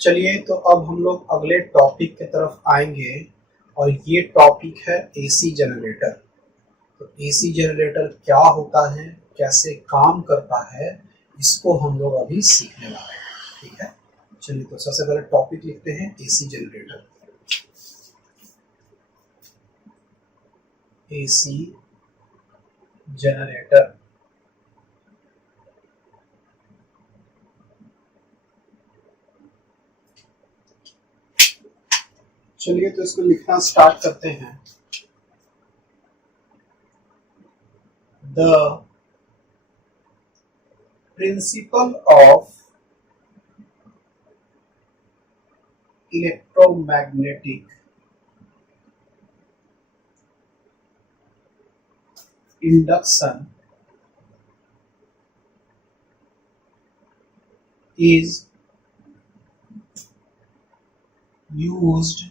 चलिए तो अब हम लोग अगले टॉपिक की तरफ आएंगे और ये टॉपिक है एसी जनरेटर। तो एसी जनरेटर क्या होता है, कैसे काम करता है, इसको हम लोग अभी सीखने वाले हैं। ठीक है, चलिए तो सबसे पहले टॉपिक लिखते हैं एसी जनरेटर। AC generator. चलिए तो इसको लिखना स्टार्ट करते हैं। The principle of electromagnetic induction is used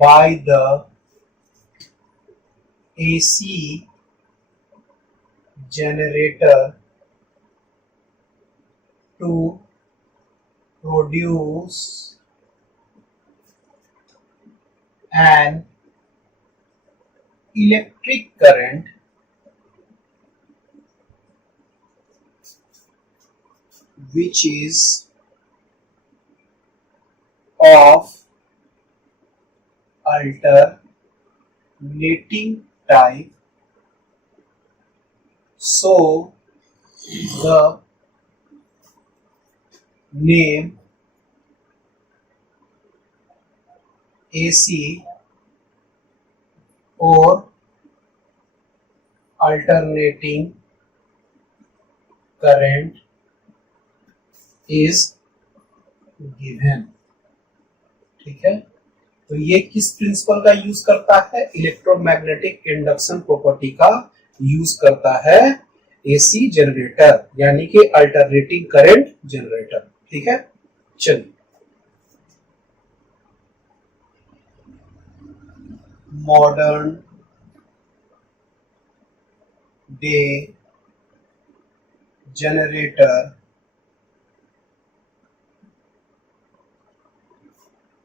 by the AC generator to produce an electric current which is of alternating type. So the name AC or alternating current is given। ठीक है, तो ये किस principal का use करता है? Electromagnetic induction property का use करता है एसी जनरेटर, यानी कि अल्टरनेटिंग करंट जनरेटर। ठीक है, चलिए modern day generator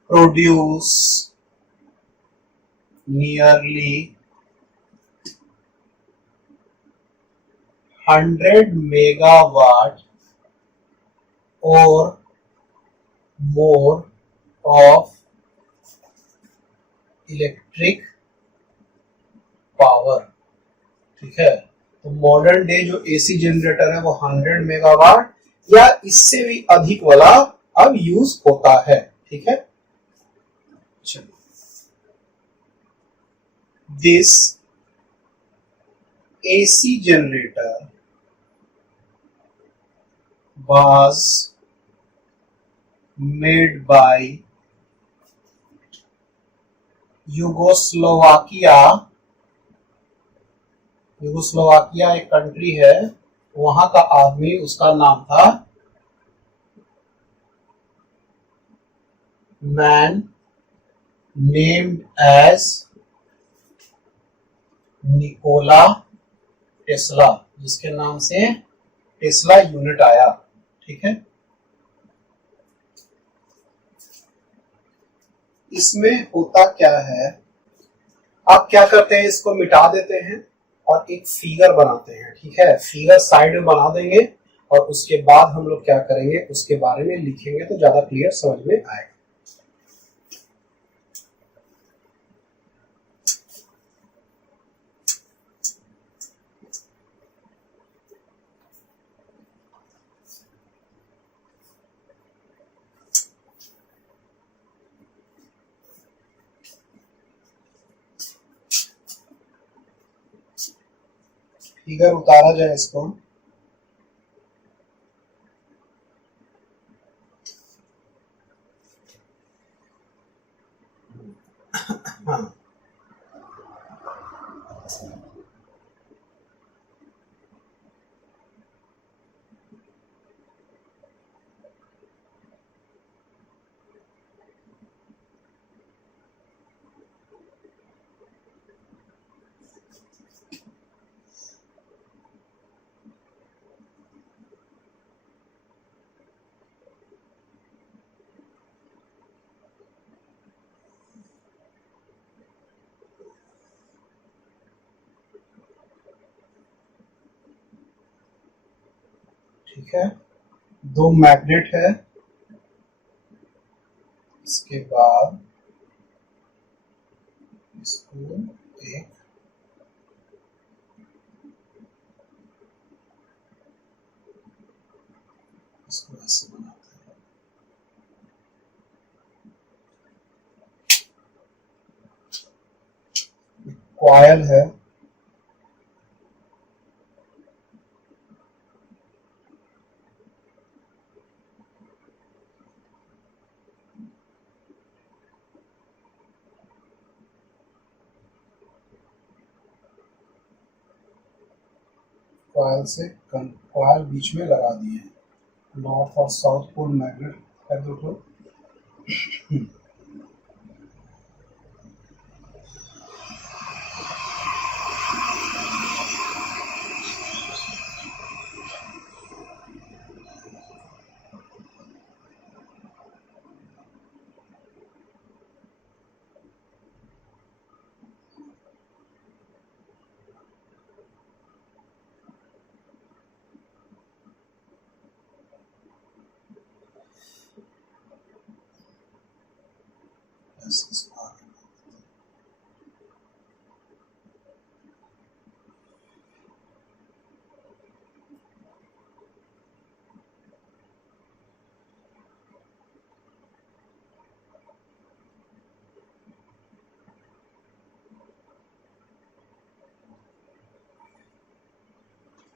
produce nearly 100 megawatt or more of electric power. ठीक है, तो मॉडर्न डे जो एसी जनरेटर है वो 100 मेगावाट या इससे भी अधिक वाला अब यूज होता है। ठीक है, चलिए this AC generator was made by Yugoslovakia. Yugoslovakia एक कंट्री है, वहां का आदमी, उसका नाम था man named as Nikola Tesla, जिसके नाम से टेस्ला यूनिट आया। ठीक है, इसमें होता क्या है, आप क्या करते हैं, इसको मिटा देते हैं और एक फिगर बनाते हैं। ठीक है, फिगर साइड में बना देंगे और उसके बाद हम लोग क्या करेंगे, उसके बारे में लिखेंगे तो ज्यादा क्लियर समझ में आएगा। फिगर उतारा जाए इसको। हाँ, ठीक है, दो मैग्नेट है, इसके बाद इसको एक इसको ऐसे बनाते हैं। कॉइल है, कॉइल बीच में लगा दिए हैं। नॉर्थ और साउथ पोल मैग्नेट है दो ठो।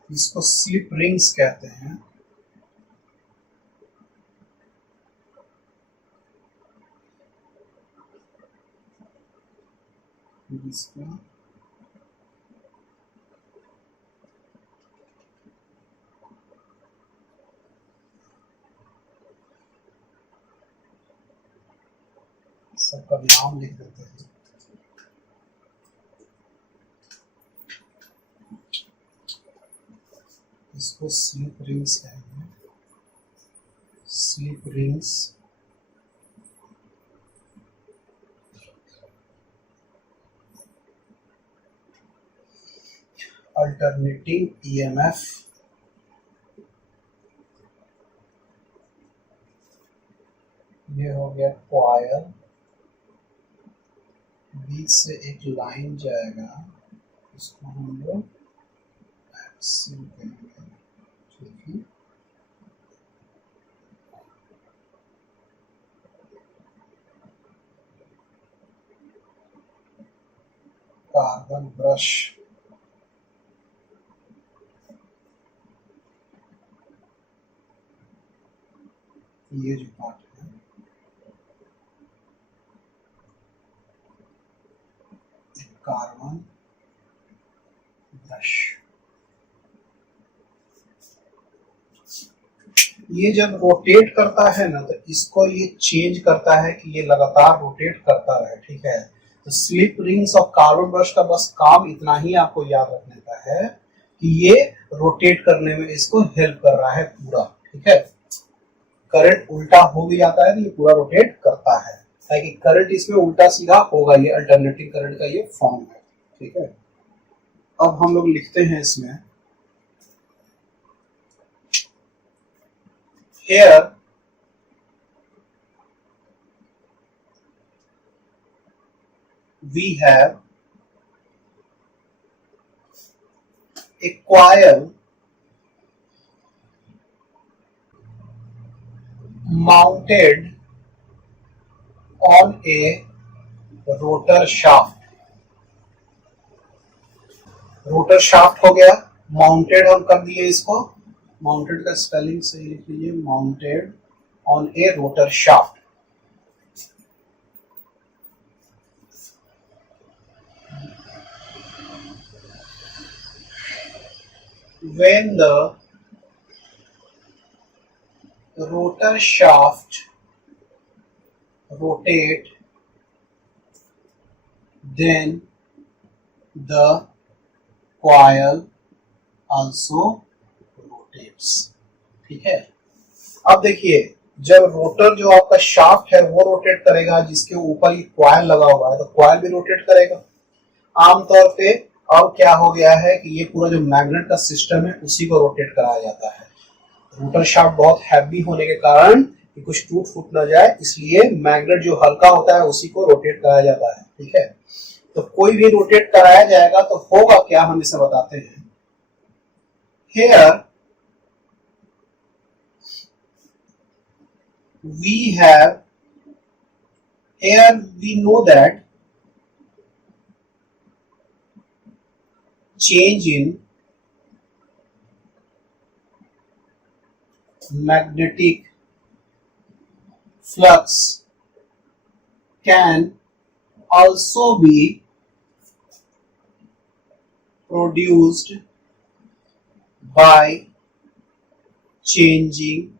इसको स्लिप रिंग्स कहते हैं। इसको सबका नाम लिख देते हैं। इसको स्लिप रिंग्स कहेंगे, स्लिप रिंग्स। अल्टरनेटिंग ईएमएफ, ये हो गया कॉइल, बीच से एक लाइन जाएगा, इसको हम लोग एक्सिल कहेंगे। ठीक है, कार्बन ब्रश, ये जो पार्ट है, एक कार्बन ब्रश। ये जब रोटेट करता है ना, तो इसको ये चेंज करता है कि ये लगातार रोटेट करता रहे। ठीक है, तो स्लिप रिंग्स और कार्बन ब्रश का बस काम इतना ही आपको याद रखने का है कि ये रोटेट करने में इसको हेल्प कर रहा है पूरा। ठीक है, करंट उल्टा हो भी जाता है तो ये पूरा रोटेट करता है, ताकि करंट इसमें उल्टा सीधा होगा। ये अल्टरनेटिंग करंट का ये फॉर्म है। ठीक है, अब हम लोग लिखते हैं इसमें, here we have a coil mounted on a rotor shaft। Rotor shaft हो गया, माउंटेड हम कर दिए इसको। माउंटेड का स्पेलिंग सही लिख लीजिए, mounted on A rotor shaft. When the rotor shaft rotate, then the coil also rotates। ठीक है, अब देखिए, जब रोटर जो आपका शाफ्ट है वो रोटेट करेगा, जिसके ऊपर ये कॉइल लगा हुआ है, तो कॉइल भी रोटेट करेगा आमतौर पे। अब क्या हो गया है कि ये पूरा जो मैग्नेट का सिस्टम है उसी को रोटेट कराया जाता है। रोटर शाफ्ट बहुत हैवी होने के कारण कि कुछ टूट फूट ना जाए, इसलिए मैग्नेट जो हल्का होता है उसी को रोटेट कराया जाता है। ठीक है, तो कोई भी रोटेट कराया जाएगा तो होगा क्या, हम इसे बताते हैं। Here we have, here we know that change in magnetic flux can also be produced by changing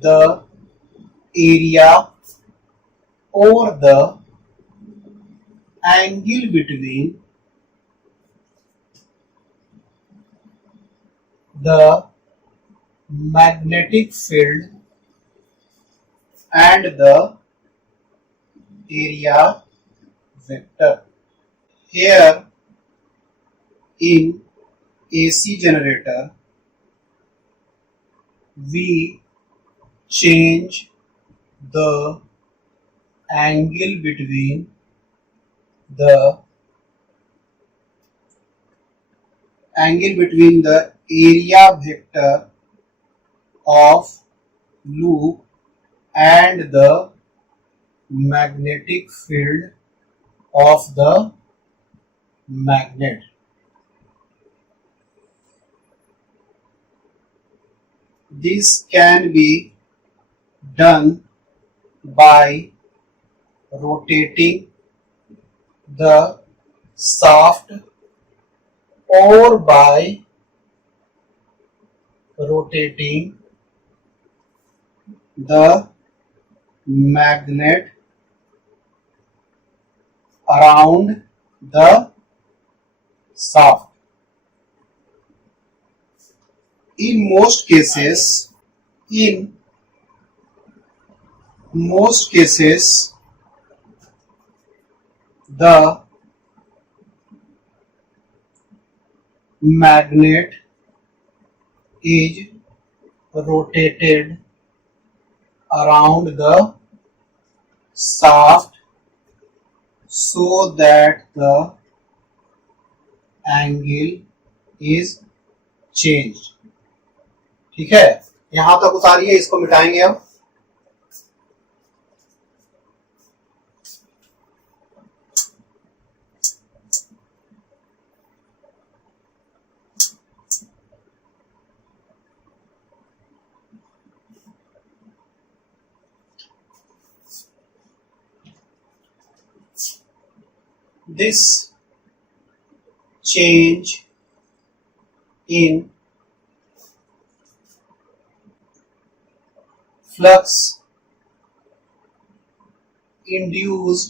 the area or the angle between the magnetic field and the area vector. Here in AC generator, we change the angle between the area vector of loop and the magnetic field of the magnet. This can be done by rotating the shaft or by rotating the magnet around the shaft. In most cases, the magnet is rotated around the shaft so that the angle is changed. ठीक है, यहां तक उतारिए, इसको मिटाएंगे अब। This change in flux induce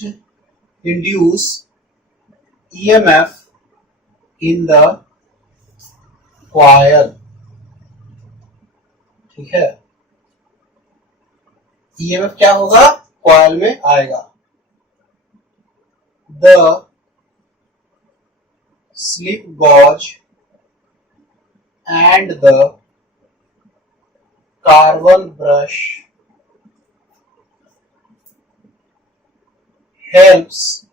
EMF in the coil. ठीक है, EMF क्या होगा, कॉइल में आएगा। The slip gauge and the carbon brush helps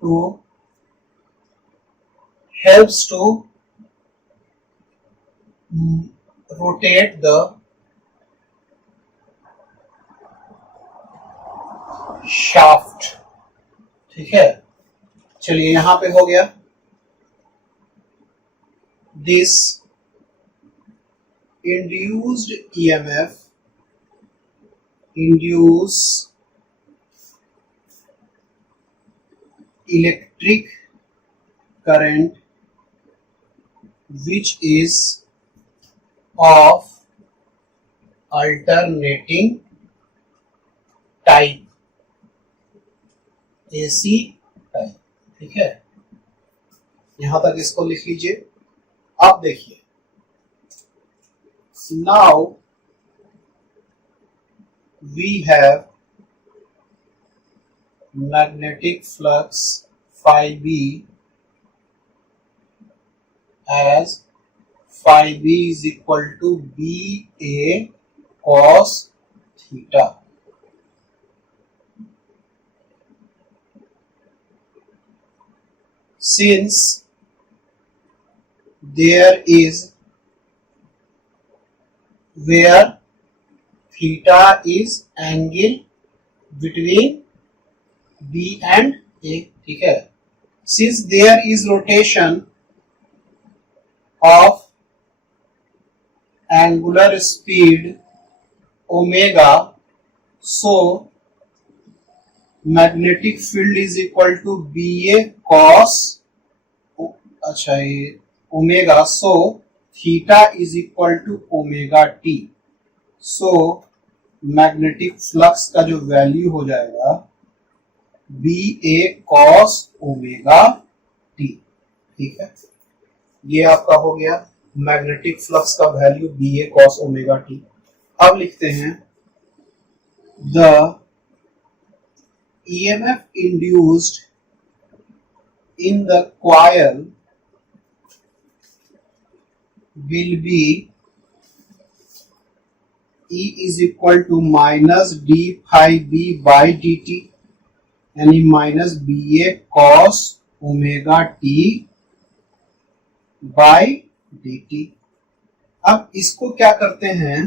to rotate the shaft। ठीक है, चलिए यहां पे हो गया। This induced EMF induce electric current which is of alternating type, AC type. ठीक है, यहां तक इसको लिख लीजिए। अब देखिए, now we have magnetic flux phi b as phi b is equal to ba cos theta. Since there is where theta is angle between b and a, ठीक है. Since there is rotation of angular speed omega, so magnetic field is equal to ba cos, अच्छा ये omega, so theta is equal to omega t. so magnetic flux का जो value हो जाएगा ba cos omega t. ठीक है, ये आपका हो गया मैग्नेटिक फ्लक्स का value ba cos omega t. अब लिखते हैं the EMF induced in the coil will be E is equal to minus d phi b by dt, यानी minus ba cos omega t by dt. अब इसको क्या करते हैं,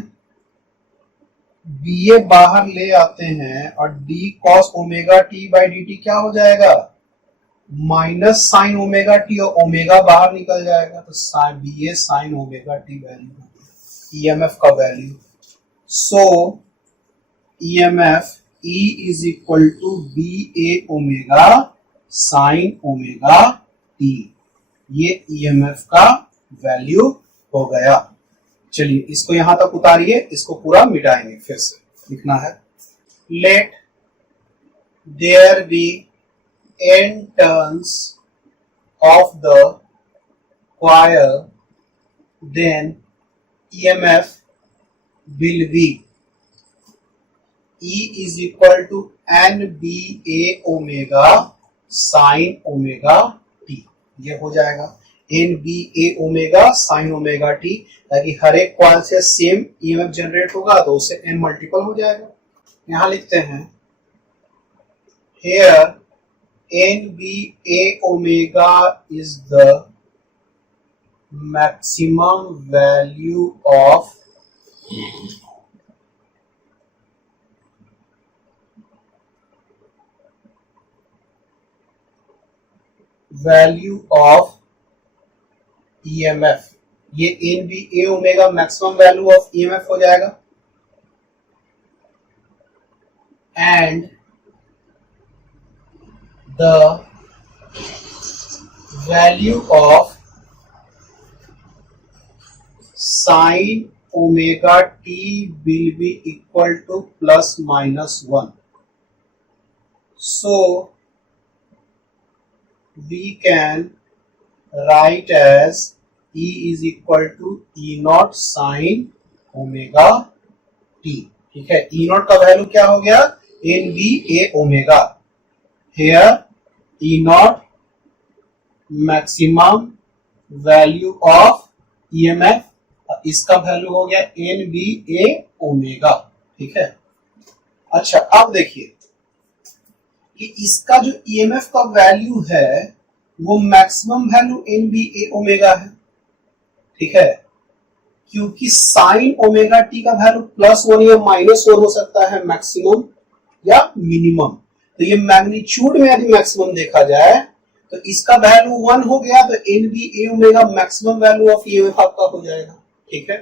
ba बाहर ले आते हैं और d cos omega t by dt क्या हो जाएगा, माइनस साइन ओमेगा टी, और ओमेगा बाहर निकल जाएगा तो ba sine omega t value EMF का value. So EMF E is equal to ba omega sine omega t. ये ईएमएफ का वैल्यू हो गया. चलिए इसको यहां तक उतारिए, इसको पूरा मिटाएंगे. फिर से लिखना है let there be n turns of the coil, then EMF will be E is equal to nba omega sin omega t. ये हो जाएगा nba omega sin omega t, ताकि हर एक कॉइल से सेम ईएमएफ जनरेट होगा तो उससे n मल्टीपल हो जाएगा. यहां लिखते हैं here nba omega is the maximum value of EMF. ये nba omega maximum value of EMF हो जाएगा. And the value of sin omega t will be equal to plus minus 1. So we can write as E is equal to E naught sin omega t. ठीक है, E naught का value क्या हो गया, nba omega. Here E naught maximum value of EMF, इसका value हो गया nba omega. ठीक है. अच्छा अब देखिए कि इसका जो EMF का वैल्यू है वो मैक्सिमम वैल्यू nba ओमेगा है. ठीक है, क्योंकि साइन ओमेगा टी का वैल्यू +1 या -1 हो सकता है, मैक्सिमम या मिनिमम. तो ये मैग्नीट्यूड में यदि मैक्सिमम देखा जाए तो इसका वैल्यू 1 हो गया तो nba omega maximum value of EMF आपका हो जाएगा. ठीक है,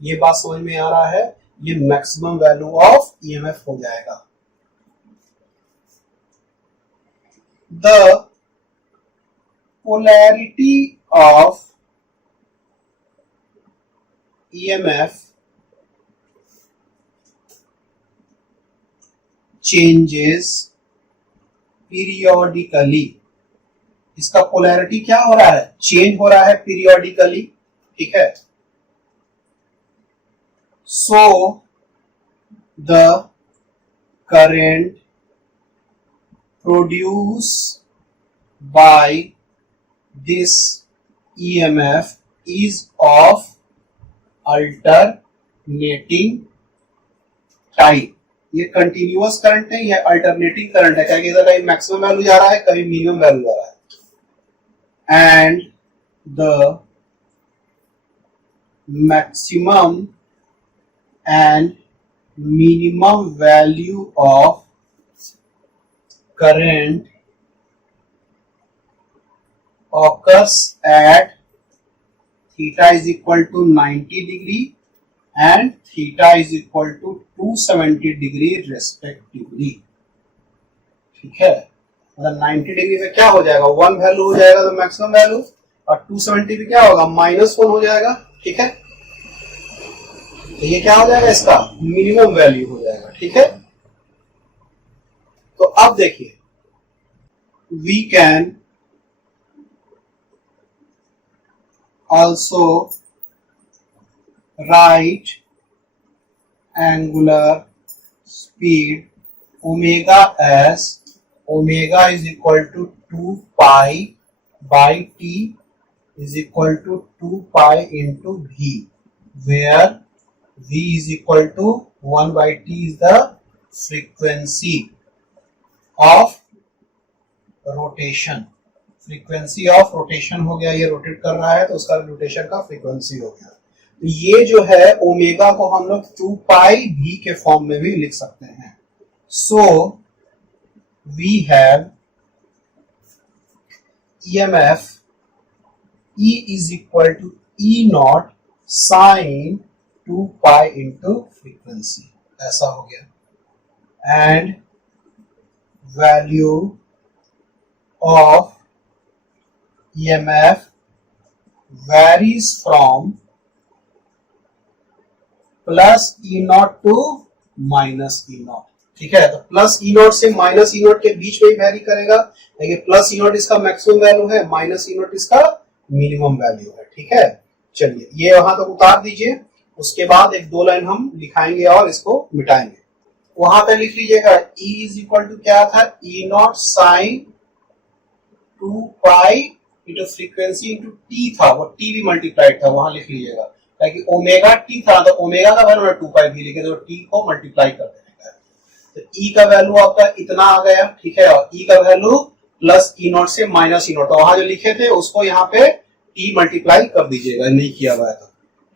ये बात समझ में आ रहा है, ये मैक्सिमम वैल्यू ऑफ ईएमएफ हो जाएगा. The polarity of EMF changes periodically. इसका पोलैरिटी क्या हो रहा है, चेंज हो रहा है पीरियोडिकली. ठीक है, so the current produce by this EMF is of alternating type. ये कंटिन्यूअस करंट है, यह अल्टरनेटिंग करंट है, क्या इधर कहीं मैक्सिमम वैल्यू जा रहा है, कहीं मिनिमम वैल्यू जा रहा है। And the maximum and minimum value of current occurs at theta is equal to 90 degree and theta is equal to 270 degree respectively। ठीक है, मतलब 90 डिग्री पे क्या हो जाएगा, 1 वैल्यू हो जाएगा तो मैक्सिमम वैल्यू, और 270 पे क्या होगा, -1 हो जाएगा। ठीक है, तो ये क्या हो जाएगा, इसका मिनिमम वैल्यू हो जाएगा। ठीक है, तो अब देखिए, we can also write angular speed omega as omega is equal to 2 pi by t is equal to 2 pi into v, where v is equal to 1 by t is the frequency of rotation। Frequency of rotation हो गया, ये rotate कर रहा है तो उसका rotation का frequency हो गया। तो ये जो है ओमेगा को हम लोग 2 पाई भी के फॉर्म में भी लिख सकते हैं। So we have EMF E is equal to E naught sine 2 pi into frequency, ऐसा हो गया। And value of EMF varies from plus E naught to minus E naught. ठीक है, तो प्लस ई नॉट से माइनस ई नॉट के बीच में ही वैरी करेगा। देखिए, प्लस ई नॉट इसका मैक्सिमम वैल्यू है, माइनस ई नॉट इसका मिनिमम वैल्यू है। ठीक है, चलिए ये वहां तक उतार दीजिए, उसके बाद एक दो लाइन हम लिखाएंगे और इसको मिटाएंगे। वहां पे लिख लीजिएगा E इज इक्वल टू क्या था, E naught sine 2 pi into frequency into t था, वो टी भी मल्टीप्लाइड था, वहां लिख लीजिएगा, ताकि ओमेगा टी था तो ओमेगा का वैल्यू 2 पाई भी लिखे तो टी को मल्टीप्लाई कर देने का। तो ई का वैल्यू आपका इतना आ गया। ठीक है, और ई का वैल्यू प्लस ई नॉट से माइनस ई नॉट, तो वहां जो लिखे थे उसको यहाँ पे टी मल्टीप्लाई कर दीजिएगा, नहीं किया हुआ है तो।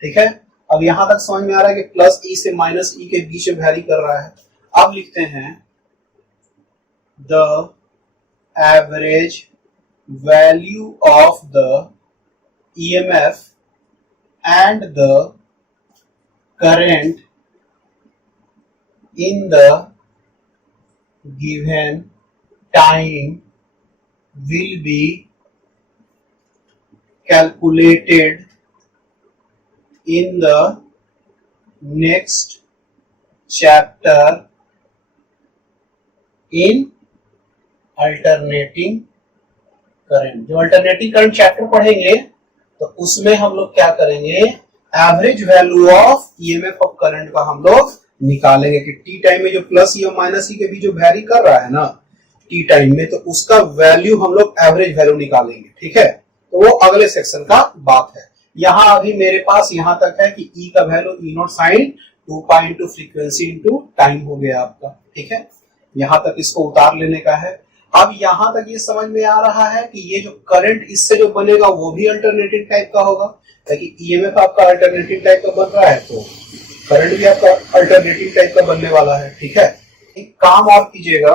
ठीक है, अब यहां तक समझ में आ रहा है कि प्लस ई से माइनस ई के बीच में वैरी कर रहा है। अब लिखते हैं the average value of the EMF and the current in the given time will be calculated in the next chapter in alternating current. जो अल्टरनेटिंग करंट चैप्टर पढ़ेंगे तो उसमें हम लोग क्या करेंगे, average value of EMF of current का हम लोग निकालेंगे कि टी टाइम में जो प्लस ई और माइनस ई के बीच जो वैरी कर रहा है ना टी टाइम में, तो उसका वैल्यू हम लोग एवरेज वैल्यू निकालेंगे। ठीक है, तो वो अगले सेक्शन का बात है। यहाँ अभी मेरे पास यहाँ तक है कि ई का value E naught sine 2 pi into frequency into time हो गया आपका। ठीक है, यहाँ तक इसको उतार लेने का है। अब यहां तक ये समझ में आ रहा है कि ये जो करंट इससे जो बनेगा वो भी अल्टरनेटिव टाइप का होगा, ताकि ईएमएफ आपका अल्टरनेटिव टाइप का बन रहा है तो करंट भी आपका अल्टरनेटिव टाइप का बनने वाला है। ठीक है, एक काम और कीजिएगा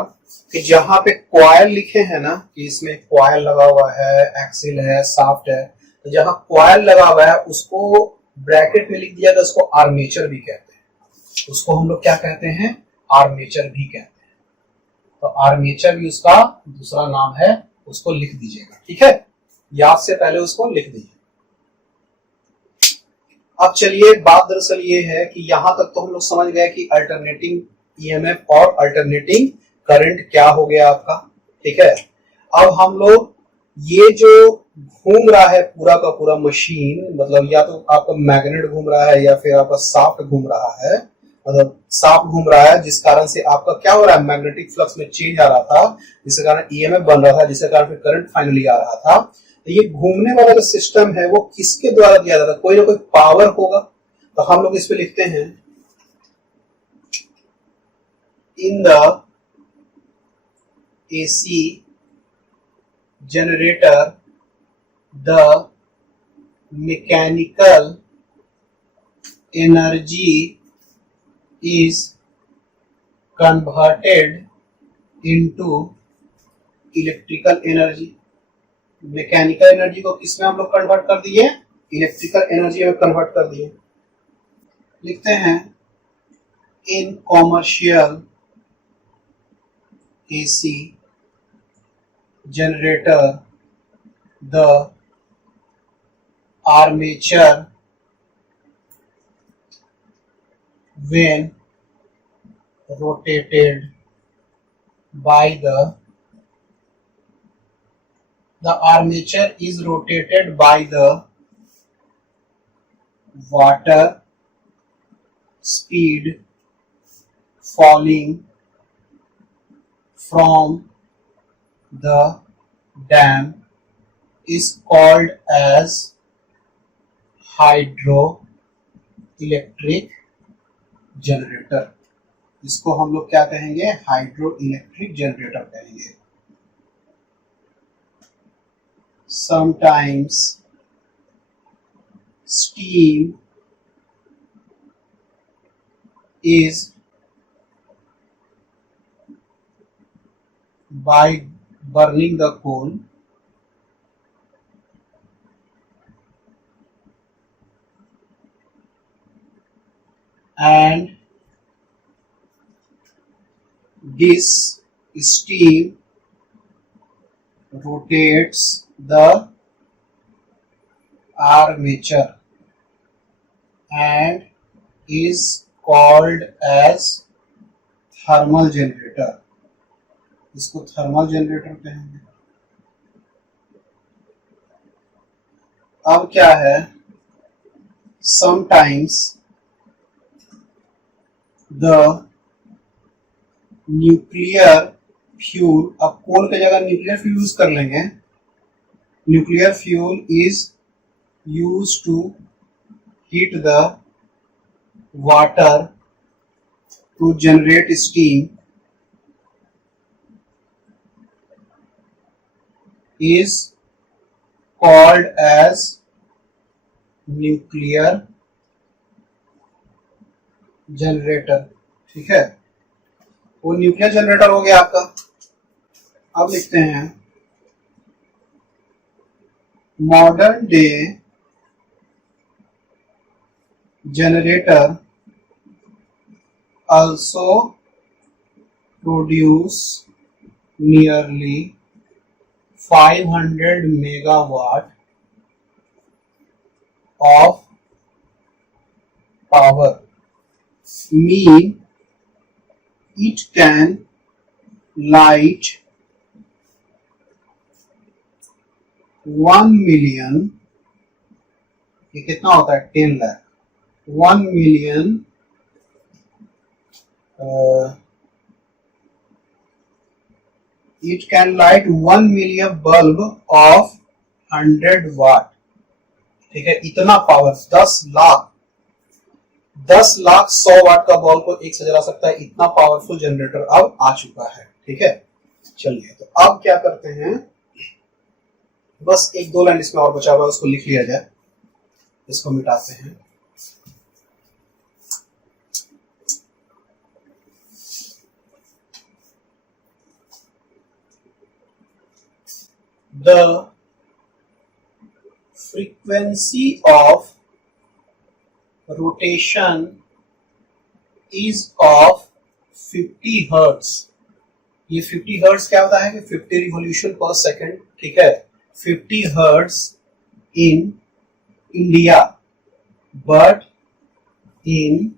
कि जहां पे कॉइल लिखे हैं ना कि इसमें कॉइल लगा हुआ है, एक्सिल है, शाफ्ट है, तो जहां कॉइल लगा हुआ है उसको ब्रैकेट में लिख दिया था, उसको आर्मेचर भी कहते हैं। उसको हम लोग क्या कहते हैं, आर्मेचर भी कहते हैं। तो आर्मेचर भी उसका दूसरा नाम है, उसको लिख दीजिएगा। ठीक है, याद से पहले उसको लिख दीजिए। अब चलिए, बात दरअसल ये है कि यहां तक तो हम लोग समझ गए कि अल्टरनेटिंग ईएमएफ और अल्टरनेटिंग करंट क्या हो गया आपका। ठीक है, अब हम लोग ये जो घूम रहा है पूरा का पूरा मशीन, मतलब या तो आपका मैग्नेट घूम रहा है या फिर आपका शाफ्ट घूम रहा है, मतलब शाफ्ट घूम रहा है, जिस कारण से आपका क्या हो रहा है, मैग्नेटिक फ्लक्स में चेंज आ रहा था, जिसके कारण ईएमएफ बन रहा था, जिसके कारण फिर करंट फाइनली आ रहा था। ये घूमने वाला जो सिस्टम है वो किसके द्वारा दिया जाता है, कोई ना कोई पावर होगा। तो हम लोग इस पे लिखते हैं in the AC generator the mechanical energy is converted into electrical energy. Mechanical energy को किसमें हम लोग कन्वर्ट कर दिए, इलेक्ट्रिकल एनर्जी में कन्वर्ट कर दिए। लिखते हैं इन commercial AC generator the armature when rotated by the armature is rotated by the water speed falling from the dam is called as hydroelectric generator. इसको हम लोग क्या कहेंगे, हाइड्रो इलेक्ट्रिक जनरेटर कहेंगे। Sometimes steam is by burning the coal and this steam rotates the armature and is called as thermal generator। इसको thermal generator कहेंगे। अब क्या है, sometimes the nuclear fuel, अब कोल की जगह न्यूक्लियर फ्यूल यूज कर लेंगे। Nuclear fuel is used to heat the water to generate steam is called as nuclear generator. ठीक है, वो न्यूक्लियर जनरेटर हो गया आपका। अब लिखते हैं modern day generator also produce nearly 500 megawatt of power, mean it can light 1 million, ये कितना होता है 10 lakh, 1 million it can light 1 million bulb of 100 watt। ठीक है, इतना पावर 10 लाख 100 वाट का बल्ब को एक से जला सकता है, इतना पावरफुल जनरेटर अब आ चुका है। ठीक है, चलिए तो अब क्या करते हैं, बस एक दो लाइन इसमें और बचा हुआ है, उसको लिख लिया जाए। इसको मिटाते हैं। The frequency of rotation is of 50 hertz। ये 50 हर्ट्ज क्या होता है कि 50 रिवॉल्यूशन पर सेकेंड। ठीक है, 50 hertz in India, but in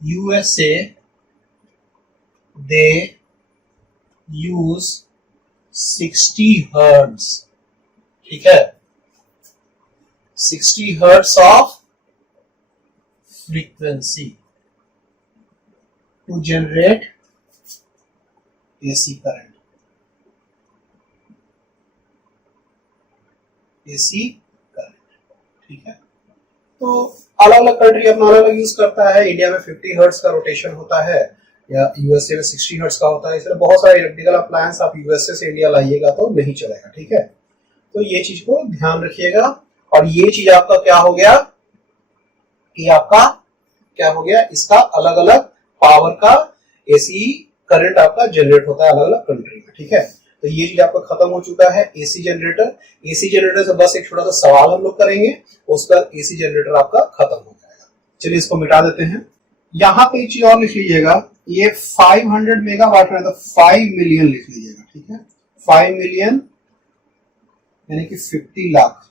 USA they use 60 hertz. ठीक है, 60 hertz of frequency to generate AC current. AC current, ठीक है। तो अलग अलग कंट्री अपना अलग अलग यूज करता है। इंडिया में 50 हर्ट्ज का रोटेशन होता है, या यूएसए में 60 हर्ट्ज का होता है। इसलिए बहुत सारे इलेक्ट्रिकल अप्लायंस आप यूएसए से इंडिया लाइएगा तो नहीं चलेगा, ठीक है। तो ये चीज को ध्यान रखिएगा। और ये चीज आपका क्या हो गया कि आपका क्या हो गया, इसका अलग अलग पावर का एसी करंट आपका जनरेट होता है अलग अलग कंट्री में, ठीक है। तो ये चीज आपका खत्म हो चुका है एसी जनरेटर। एसी जनरेटर से बस एक छोटा सा सवाल हम लोग करेंगे, उसका एसी जनरेटर आपका खत्म हो जाएगा। चलिए इसको मिटा देते हैं। यहाँ पे एक चीज और लिख लीजिएगा, ये 500 मेगावाट है तो 5 मिलियन लिख लीजिएगा, ठीक है। 5 मिलियन यानी कि 50 लाख,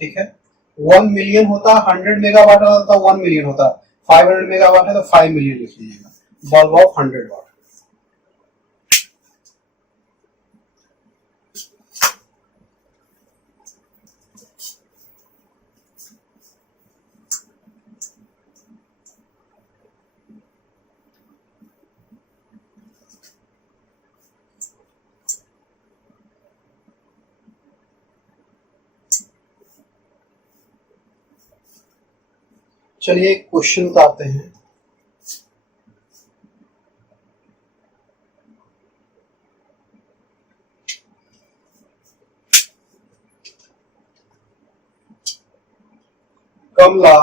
ठीक है। 1 मिलियन होता, 100 मेगावाट होता तो 1 मिलियन होता, 500 मेगावाट है तो 5 मिलियन लिख लीजिएगा। बल्ब ऑफ 100 वाट। चलिए एक क्वेश्चन उतारते हैं। Kamla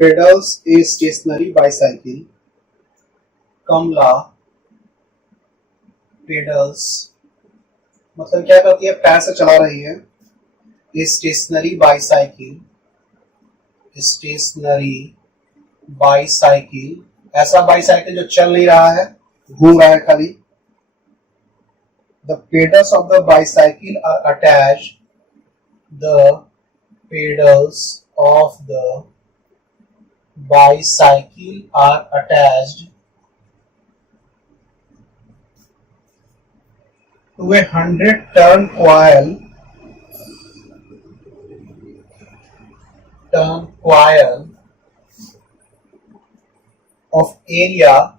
pedals a stationary bicycle. Kamla pedals मतलब क्या करती है, पैर से चला रही है। स्टेशनरी बाईसाइकिल, स्टेशनरी बाईसाइकिल, ऐसा बाईसाइकिल जो चल नहीं रहा है, घूम रहा है खाली। The pedals of the bicycle are attached. The pedals of the bicycle are attached to a 100-turn coil of area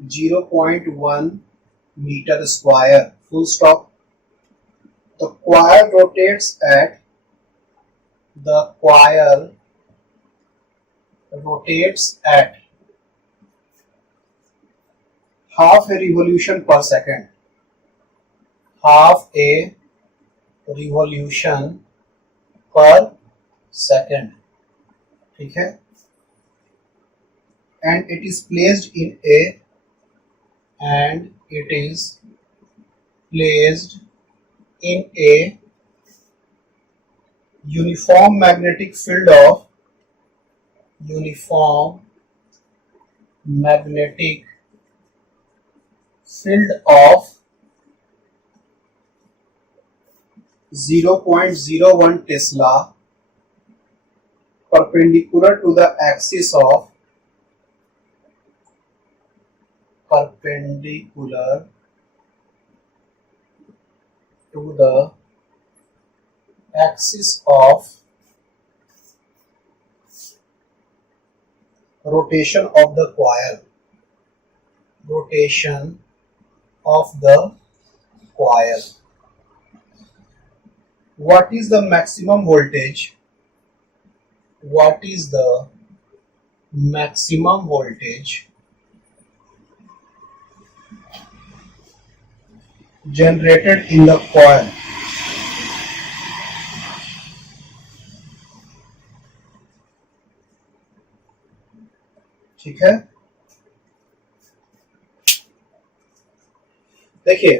0.1 meter square, full stop. The coil rotates at half a revolution per second. Half a revolution per second, ठीक है। And it is placed in a uniform magnetic field of 0.01 Tesla perpendicular to the axis of rotation of the coil. What is the maximum voltage? Generated in the coil? ठीक है। देखिए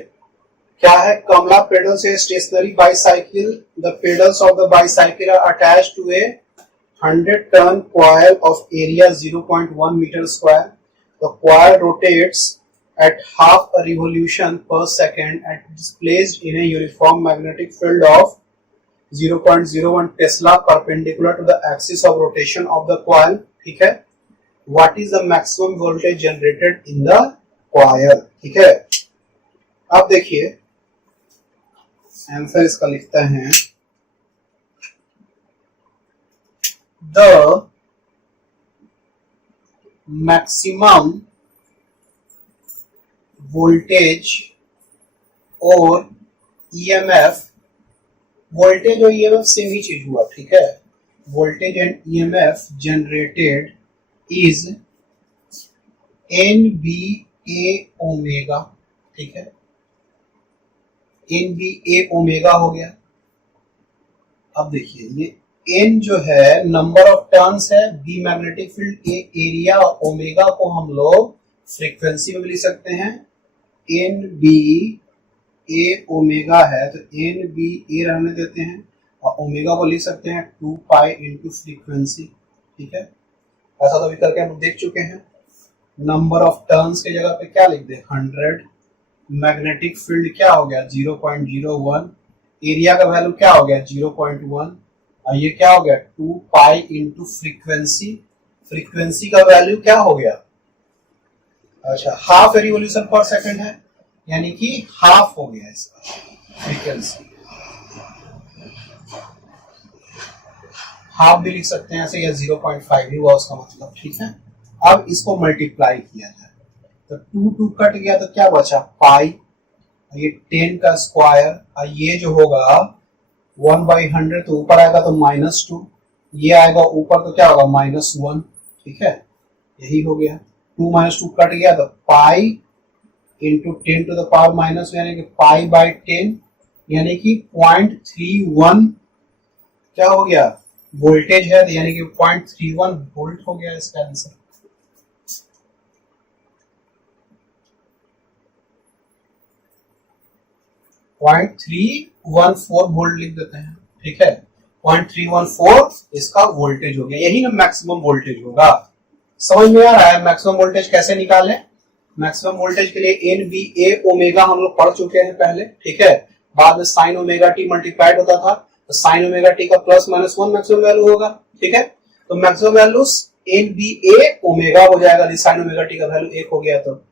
क्या है, कमला pedal से stationary bicycle. The pedals of the bicycle are attached to a 100-turn coil of area 0.1 meter square. The coil rotates at half a revolution per second and is placed in a uniform magnetic field of 0.01 Tesla perpendicular to the axis of rotation of the coil, ठीक है। What is the maximum voltage generated in the coil, ठीक है। अब देखिए answer इसका लिखते हैं, the maximum voltage और ईएमएफ, वोल्टेज और ईएमएफ सेम ही चीज हुआ, ठीक है। Voltage and EMF generated is N B A omega, ठीक है। एन बी ए ओमेगा हो गया। अब देखिए ये एन जो है नंबर ऑफ टर्न्स है, B magnetic field, A area, omega को हम लोग फ्रीक्वेंसी में भी लिख सकते हैं। एन बी ए ओमेगा है तो एन बी ए रहने देते हैं और ओमेगा को लिख सकते हैं 2 पाई इंटू फ्रीक्वेंसी, ठीक है। ऐसा तो अभी करके हम देख चुके हैं। नंबर ऑफ टर्न्स के जगह पे क्या लिख दे 100, मैग्नेटिक फील्ड क्या हो गया 0.01, एरिया का वैल्यू क्या हो गया 0.1 और ये क्या हो गया 2 पाई इंटू फ्रीक्वेंसी, फ्रीक्वेंसी का वैल्यू क्या हो गया, अच्छा हाफ रिवॉल्यूशन पर सेकंड है, यानी कि हाफ हो गया इसका फ्रीक्वेंसी, हाफ भी लिख सकते हैं ऐसे, या 0.5 ही हुआ उसका मतलब, ठीक है। अब इसको मल्टीप्लाई किया जाए तो 2 2 कट गया तो क्या बचा पाई, ये 10 का स्क्वायर और ये जो होगा 1/100 तो ऊपर आएगा तो -2, ये आएगा ऊपर तो क्या होगा -1, ठीक है। यही हो गया 2 - 2 कट गया तो pi into 10 to the power minus, यानी कि पाई बाई 10, यानी कि 0.31 क्या हो गया वोल्टेज है, यानी कि 0.31 वोल्ट हो गया इसका आंसर। पॉइंट 314 वोल्ट लिख देते हैं, ठीक है। 0.314 इसका वोल्टेज हो गया, यही ना मैक्सिमम वोल्टेज होगा। समझ में आ रहा है मैक्सिमम वोल्टेज कैसे निकालें। मैक्सिमम वोल्टेज के लिए एन बी ए ओमेगा हम लोग पढ़ चुके हैं पहले, ठीक है। बाद में साइन ओमेगा टी मल्टीप्लाइड होता था तो साइन ओमेगा टी का +-1 मैक्सिमम वैल्यू होगा, ठीक है। तो maximum value N B A omega हो जाएगा, साइन ओमेगा टी का वैल्यू 1 हो गया तो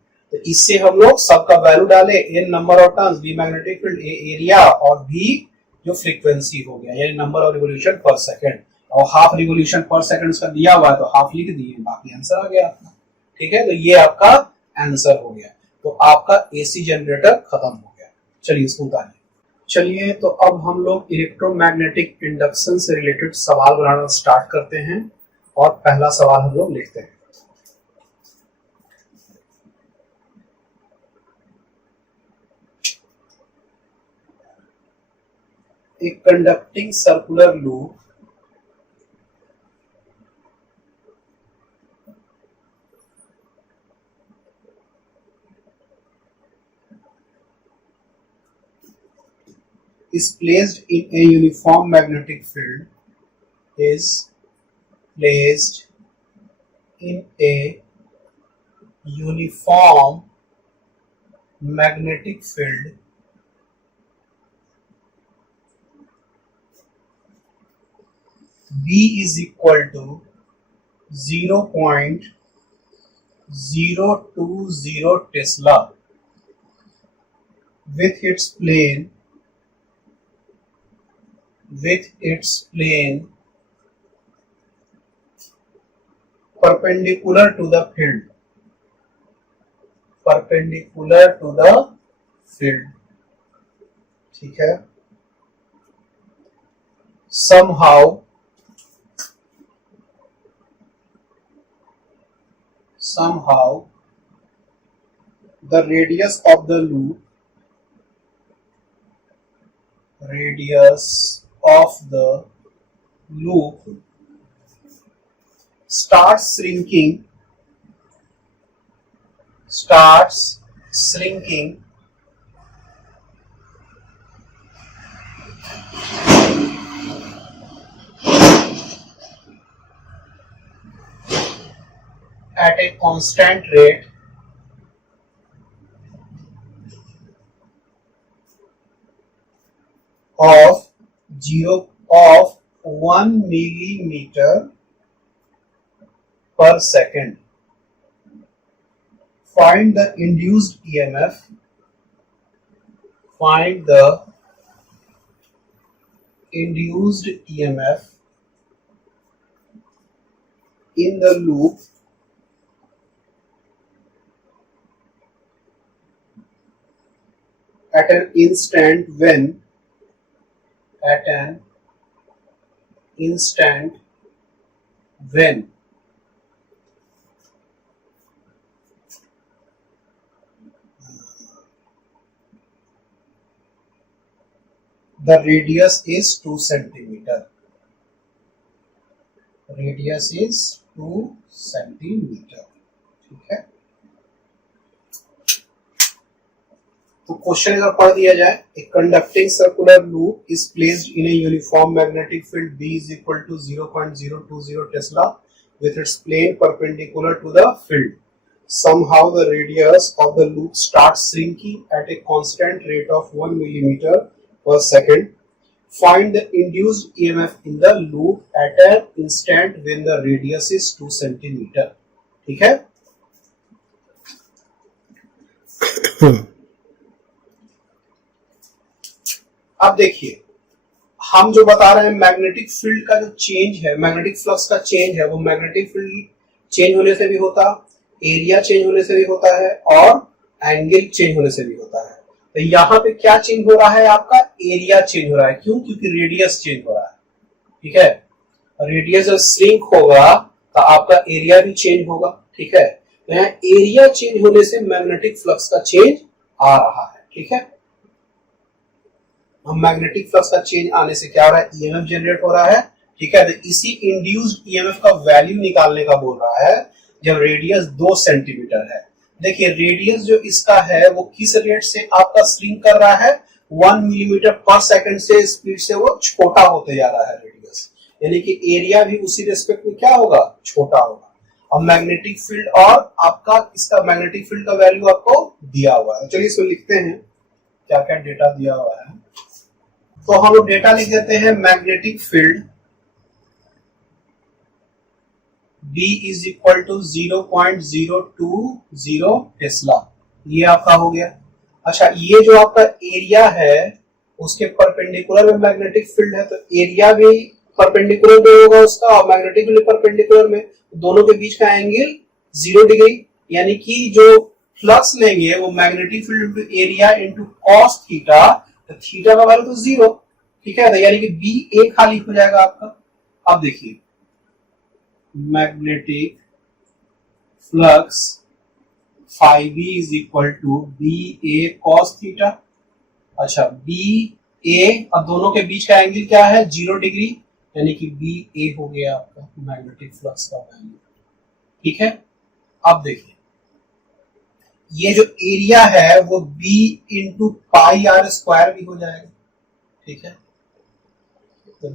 इससे हम लोग सबका वैल्यू डाले, N number of turns, B magnetic field, A area और बी जो फ्रीक्वेंसी हो गया, यानी number of revolution per second, और हाफ रिवोल्यूशन पर सेकंड का दिया हुआ है तो हाफ लिख दिए, बाकी आंसर आ गया आपका, ठीक है। तो ये आपका आंसर हो गया। तो आपका एसी जनरेटर खत्म हो गया। चलिए इसको उतारिए। चलिए तो अब हम लोग इलेक्ट्रोमैग्नेटिक इंडक्शन से रिलेटेड सवाल बनाना स्टार्ट करते हैं और पहला सवाल हम लोग लिखते हैं। A conducting circular loop is placed in a uniform magnetic field is placed in a uniform magnetic field B is equal to 0.020 Tesla with its plane perpendicular to the field, ठीक है। somehow the radius of the loop starts shrinking at a constant rate of 1 millimeter per second. Find the induced EMF. Find the induced EMF in the loop at an instant when the radius is 2 centimeter. Radius is 2 centimeter. ठीक है, तो question अगर पढ़ दिया जाए, a conducting circular loop is placed in a uniform magnetic field B is equal to 0.020 Tesla with its plane perpendicular to the field. Somehow the radius of the loop starts shrinking at a constant rate of 1 millimeter per second. Find the induced EMF in the loop at an instant when the radius is 2 centimeter. ठीक है, अब देखिए हम जो बता रहे हैं magnetic field का जो चेंज है, मैग्नेटिक फ्लक्स का चेंज है, वो मैग्नेटिक फील्ड चेंज होने से भी होता, एरिया चेंज होने से भी होता है और एंगल चेंज होने से भी होता है। तो यहाँ पे क्या चेंज हो रहा है, आपका एरिया चेंज हो रहा है। क्यों? क्योंकि रेडियस चेंज हो रहा है। ठीक है, रेडियस जब श्रिंक होगा तो आपका एरिया भी चेंज होगा। ठीक है, तो यहाँ एरिया चेंज होने से मैग्नेटिक फ्लक्स का चेंज आ रहा है। ठीक है, हम मैग्नेटिक फ्लक्स का चेंज आने से क्या हो रहा है, ईएमएफ जनरेट हो रहा है। ठीक है, तो इसी इंड्यूस्ड ईएमएफ का वैल्यू निकालने का बोल रहा है जब रेडियस 2 सेंटीमीटर है। देखिए रेडियस जो इसका है वो किस रेट से आपका श्रिंक कर रहा है, 1 मिलीमीटर पर सेकंड से स्पीड से वो छोटा होते जा रहा है रेडियस, यानी कि एरिया भी उसी रेस्पेक्ट में क्या होगा, छोटा होगा। अब मैग्नेटिक फील्ड और आपका इसका मैग्नेटिक फील्ड का वैल्यू आपको दिया हुआ है। चलिए इसको लिखते हैं क्या क्या डेटा दिया हुआ है। तो हम लोग डेटा लिख देते हैं, magnetic field B is equal to 0.020 Tesla, ये आपका हो गया। अच्छा, ये जो आपका एरिया है उसके परपेंडिकुलर में मैग्नेटिक फील्ड है, तो एरिया भी परपेंडिकुलर में होगा उसका और मैग्नेटिक फील्ड परपेंडिकुलर में, दोनों के बीच का एंगल 0 डिग्री, यानी कि जो फ्लक्स लेंगे वो magnetic field area into cos theta, तो थीटा का वैल्यू तो 0। ठीक है, यानी कि बी ए खाली हो जाएगा आपका। अब देखिए magnetic flux phi B is equal to B A cos theta. अच्छा, बी ए और दोनों के बीच का एंगल क्या है, 0 डिग्री, यानी कि बी ए हो गया आपका मैग्नेटिक फ्लक्स का वैल्यू। ठीक है, अब देखिए ये जो एरिया है वो B into pi are square भी हो जाएगा। ठीक है, तो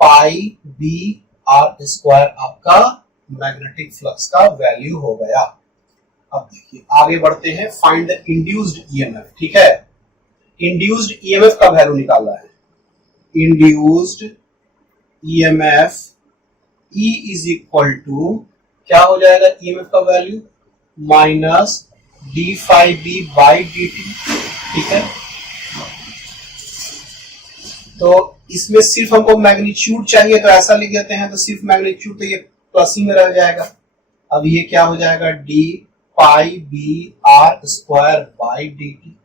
पाई बी आर स्क्वायर आपका मैग्नेटिक फ्लक्स का वैल्यू हो गया। अब देखिए आगे बढ़ते हैं, फाइंड द इंड्यूस्ड ईएमएफ। ठीक है, इंड्यूस्ड ईएमएफ का वैल्यू निकालना है। Induced EMF E is equal to क्या हो जाएगा, ईएमएफ का value minus D phi B by D T. ठीक है, तो इसमें सिर्फ हमको मैग्नीट्यूड चाहिए तो ऐसा लिख देते हैं, तो सिर्फ मैग्नीट्यूड तो ये प्लस ही में रह जाएगा। अब ये क्या हो जाएगा, d pi B are square by D t.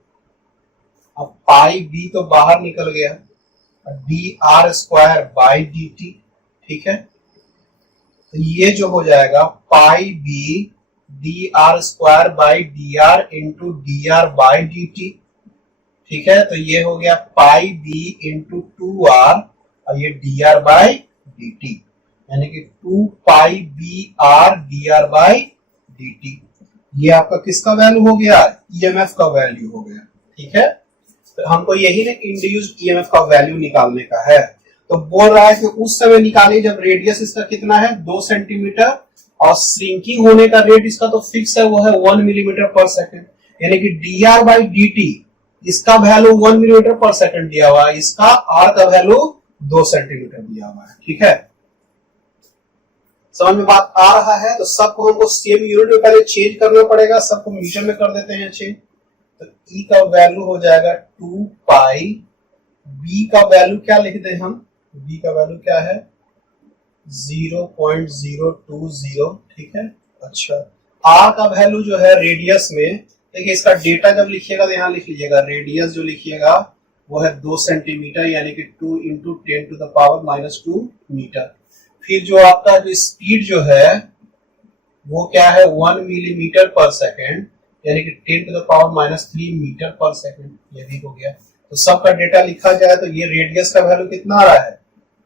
अब पाई बी तो बाहर निकल गया, d r square by D T. ठीक है, तो ये जो हो जाएगा pi B d r square by d r into d r by D T. ठीक है, तो ये हो गया पाई बी इंटू 2r और ये d r by D t, यानी कि 2 pi B r d r by D t. ये आपका किसका वैल्यू हो गया, ईएमएफ का वैल्यू हो गया। ठीक है, तो हमको यही ना इंड्यूस्ड ईएमएफ का वैल्यू निकालने का है। तो बोल रहा है कि उस समय निकालिए जब रेडियस इसका कितना है, 2 सेंटीमीटर, और श्रिंकिंग होने का रेट इसका तो फिक्स है, वो है 1 मिलीमीटर पर सेकेंड, यानी कि D r by D T इसका वैल्यू 1 मिलीमीटर पर सेकंड दिया हुआ है, इसका आर का वैल्यू 2 सेंटीमीटर दिया हुआ है। ठीक है, समझ में बात आ रहा है। तो सबको हमको सेम यूनिट में पहले चेंज करना पड़ेगा, सबको मीटर में कर देते हैं चेंज। तो ई का वैल्यू हो जाएगा 2 पाई, बी का वैल्यू क्या लिख दें हम, बी का वैल्यू क्या है 0.020। ठीक है, अच्छा आर का वैल्यू जो है रेडियस में देखिए इसका डेटा जब लिखिएगा तो यहाँ लिख लीजिएगा, रेडियस जो लिखिएगा वो है 2 सेंटीमीटर यानी कि 2 इंटू 10⁻⁻2 मीटर। फिर जो आपका जो स्पीड जो है वो क्या है 1 मिलीमीटर पर सेकेंड यानी कि 10⁻³ मीटर पर सेकेंड, ये भी हो गया। तो सबका डेटा लिखा जाए तो ये रेडियस का वैल्यू कितना आ रहा है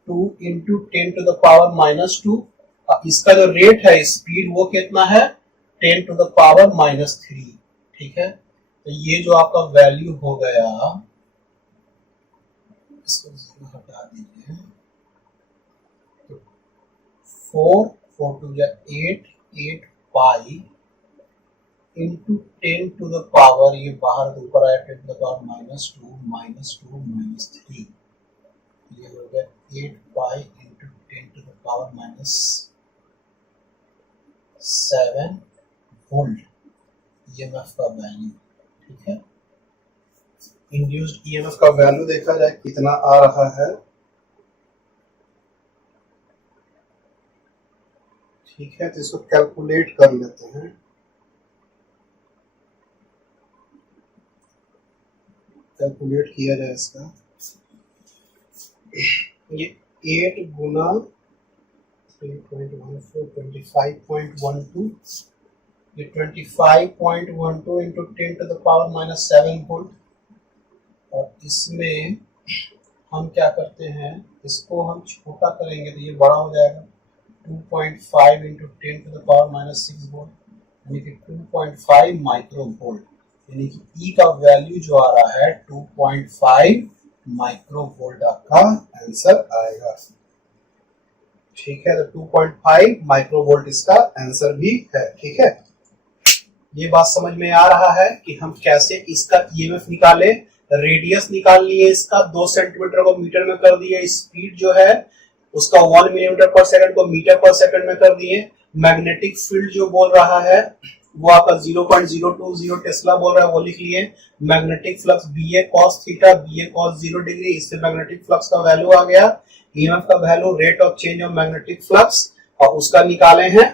2 इंटू 10⁻²। इसका जो रेट है स्पीड वो कितना है 10⁻⁻3। ठीक है, तो ये जो आपका वैल्यू हो गया, इसको हटा दीजिए, तो 4 4 टू 8 8 पाई इंटू 10⁻, ये बाहर ऊपर आया 10⁻²-2 ये हो गया 8 पाई इंटू 10⁻7 वोल्ट ईएमएफ का वैल्यू। ठीक है, इंड्यूस्ड ईएमएफ का वैल्यू देखा जाए कितना आ रहा है। ठीक है, तो इसको कैलकुलेट कर लेते हैं। कैलकुलेट किया जाए इसका, ये 8 गुना 3.14 25.12, ये 25.12 इंटू 10⁻⁻7 वोल्ट। और इसमें हम क्या करते हैं, इसको हम छोटा करेंगे तो ये बड़ा हो जाएगा 2.5 इंटू 10⁻⁻6 वोल्ट यानी कि 2.5 माइक्रो वोल्ट, यानी कि ई का वैल्यू जो आ रहा है 2.5 माइक्रो वोल्ट आपका आंसर आएगा। ठीक है, तो 2.5 माइक्रो वोल्ट इसका आंसर भी है। ठीक है, ये बात समझ में आ रहा है कि हम कैसे इसका ईएमएफ निकाले। रेडियस निकाल लिए, इसका 2 सेंटीमीटर को मीटर में कर दिए, स्पीड जो है उसका 1 मिलीमीटर पर सेकंड को मीटर पर सेकंड में कर दिए। मैग्नेटिक फील्ड जो बोल रहा है वो आपका 0.020 टेस्ला बोल रहा है, वो लिख लिए। Magnetic flux B A cos theta, B A cos 0 degree, इससे मैग्नेटिक फ्लक्स का वैल्यू आ गया। ईएमएफ का value rate of change of magnetic flux और उसका निकाले हैं,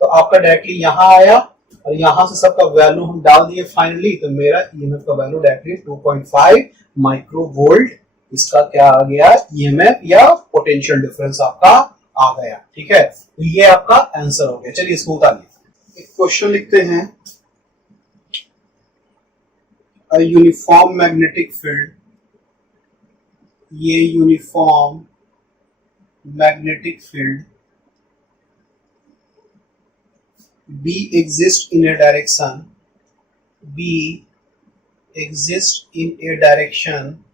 तो आपका डायरेक्टली यहाँ आया और यहाँ से सबका वैल्यू हम डाल दिए फाइनली, तो मेरा ईएमएफ का वैल्यू डायरेक्टली 2.5 माइक्रो वोल्ट इसका क्या आ गया ईएमएफ या पोटेंशियल डिफरेंस आपका आ गया। ठीक है, तो ये आपका आंसर हो गया। चलिए इसको उतारिए, एक क्वेश्चन लिखते हैं। अ यूनिफॉर्म मैग्नेटिक फील्ड, ये uniform magnetic field B exists in a direction, B exists in a direction